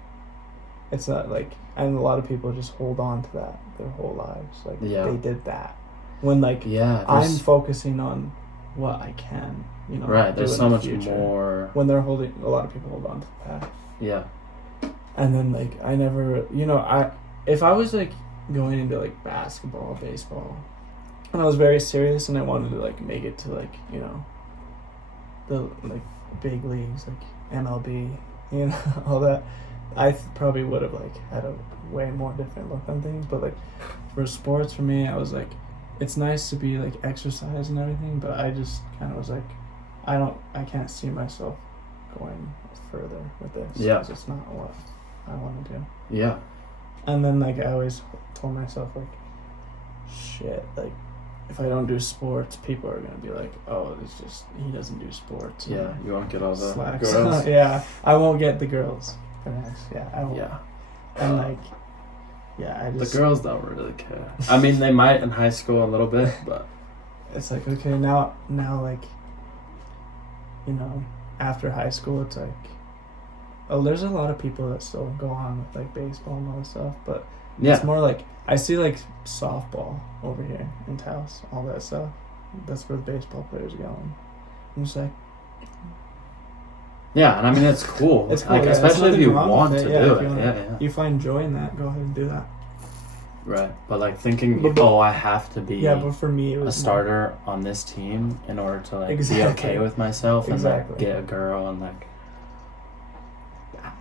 It's not like, and a lot of people just hold on to that their whole lives, like they did that. When like I'm focusing on what I can, you know. Right, there's so much future. more. When they're holding, a lot of people hold on to the past. Yeah. And then like I never, you know, if I was like going into like basketball, baseball, and I was very serious and I wanted to like make it to like, you know, the like big leagues, like MLB, you know, all that, I probably would have like had a way more different look on things. But like for sports, for me, I was like, it's nice to be like exercise and everything, but I just kind of was like, I can't see myself going further with this. Yeah. 'Cause it's not what I want to do. Yeah. And then like I always told myself like, shit, like if I don't do sports, people are gonna be like, oh, it's just he doesn't do sports. Yeah, you won't get all the slacks. girls. Yeah, I won't get the girls. Yeah, I won't. Yeah. And like, yeah, I just The girls don't really care. I mean, they might in high school a little bit, but it's like, okay, now like, you know, after high school, it's like, oh, there's a lot of people that still go on with like baseball and all that stuff, but it's more like I see like softball over here in Taos, all that stuff. That's where the baseball players go. And I'm just like, yeah, and I mean it's cool. It's cool, like, yeah, especially if you wrong want with to it, do if it. Yeah. you find joy in that, go ahead and do that. Right, but like thinking, But I have to be but for me, it was a starter on this team in order to like Exactly. be okay with myself and Exactly. like get a girl and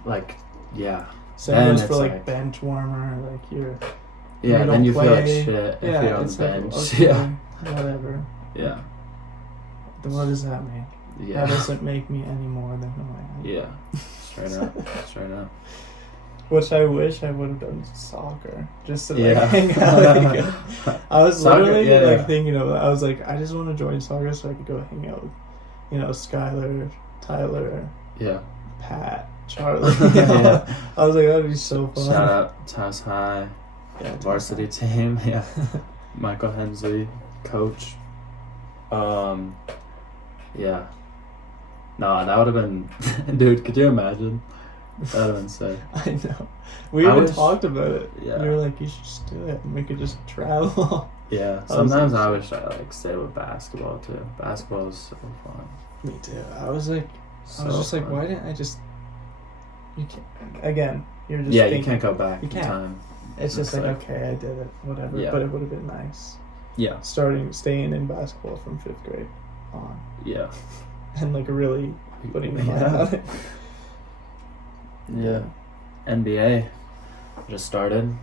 like yeah. Same Then goes for it's like like- bench warmer, like you're. Yeah, you then don't you feel like play. shit if Yeah, you're on it's the like, bench. okay, Yeah. whatever. Yeah. Then what does that mean? Yeah. That doesn't make me any more than who I am. Yeah. Straight up. Straight up. Which I wish I would have done soccer, just to like Yeah. hang out. I was Soccer, literally yeah. thinking of it. I was like, I just want to join soccer so I could go hang out with, you know, Skylar, Tyler, Yeah. Pat, Charlie. You know? Yeah. I was like, that would be so fun. Shout out Taos High Yeah, varsity team. Yeah. Michael Hensley, coach. Yeah. No, that would have been, dude. Could you imagine? That would have been sick. I know. We I even wish- talked about it. Yeah. You were like, you should just do it, and we could just travel. Yeah. I was Sometimes like- I wish I like stayed with basketball too. Basketball is so fun. Me too. I was like, So I was just like, fun. why didn't I just? You can't. Again, you're just. Yeah, you thinking, can't go back You in can't. time. It's just It's like, like- okay, I did it, whatever. Yeah. But it would have been nice Yeah. staying in basketball from 5th grade. on Yeah. and like really putting them on it. Yeah. NBA just started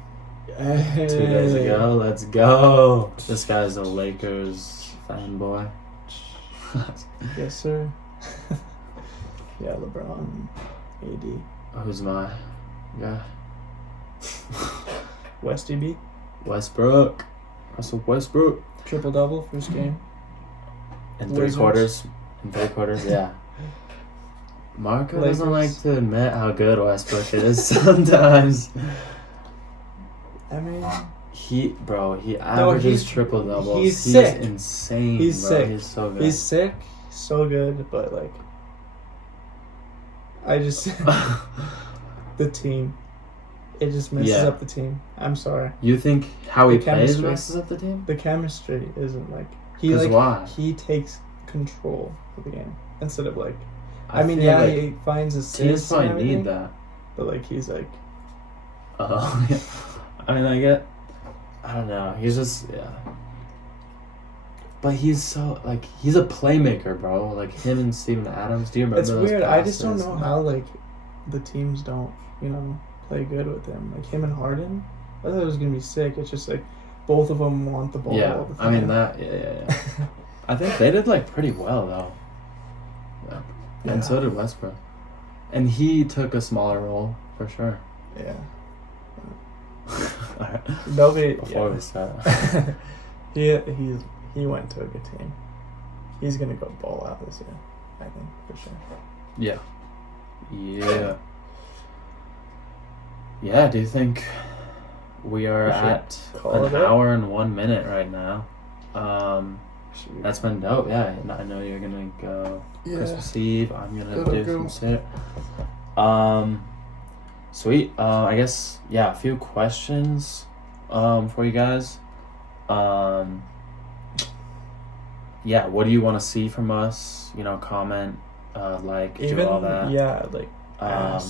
Hey. 2 days ago. Let's go. This guy's a Lakers fanboy. Yes, sir. Yeah, LeBron, AD, Who's my guy? Westy B, Westbrook. Russell Westbrook. triple double first game. In three Wizards. quarters, yeah. Marco Lakers. doesn't like to admit how good Westbrook is sometimes. I mean, He averages he's- triple doubles. he's sick. Insane. He's bro. sick. He's so good. he's sick, so good, but like, I just the team, it just messes Yeah. up the team. I'm sorry, You think how he The plays chemistry. messes up the team? the chemistry isn't like he 'Cause like why? he takes control of the game instead of like. I mean, feel yeah, like he finds his teams assists and probably need everything, that. but like he's like, Yeah. I mean, I don't know. He's just But he's so he's a playmaker, bro. Like him and Steven Adams. Do you remember it's those weird. I just don't passes? know how like the teams don't play good with him. Like him and Harden, I thought it was gonna be sick. It's just like both of them want the ball. Yeah, all the I mean time. that. Yeah. I think they did pretty well though. Yeah. Yeah. And so did Westbrook. And he took a smaller role for sure. Yeah. Alright. Nobody. Before yeah. we start. He went to a good team. He's gonna go ball out this year, I think, for sure. Yeah. Yeah. Yeah, do you think we are We should at call an it up. hour and 1 minute right now? Should we- That's been dope, yeah. And I know you're gonna go Yeah. Christmas Eve. I'm gonna Gotta do go. some sit. Sweet. I guess a few questions for you guys. Yeah, what do you want to see from us? Comment, do all that. Yeah, like Um,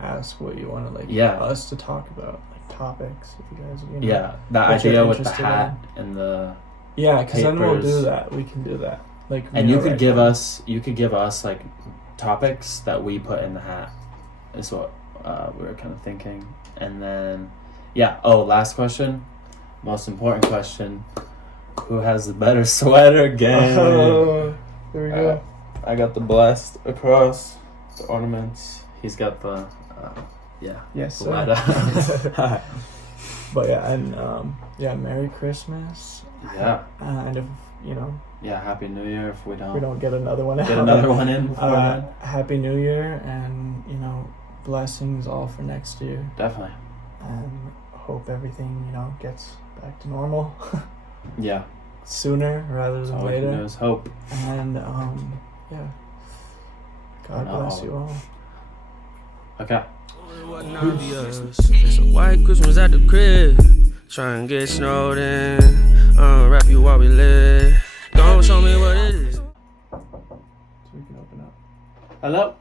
ask what you want to yeah. us to talk about, like topics if you guys Yeah, that what you're idea with the interested hat and the Yeah, because then we'll papers. do that. We can do that. Like, and you know, could right give now. us like topics that we put in the hat is what we were kind of thinking. And then last question, most important question, who has the better sweater gang? Oh, there we go. I got the blessed across the ornaments. He's got the Yes, the sir. leather. But yeah, and Merry Christmas. Yeah. And if Happy New Year if we we don't don't get another one out. get another one in before then. Happy New Year, and blessings all for next year, Definitely. and hope everything gets back to normal Yeah. sooner rather That's than all we can do later. is hope. And God Not bless all. you all. Okay. It wasn't obvious. It's a white Christmas at the crib. Try and get snowed in. Unwrap you while we live. Don't show me what it is. So we can open up. Hello?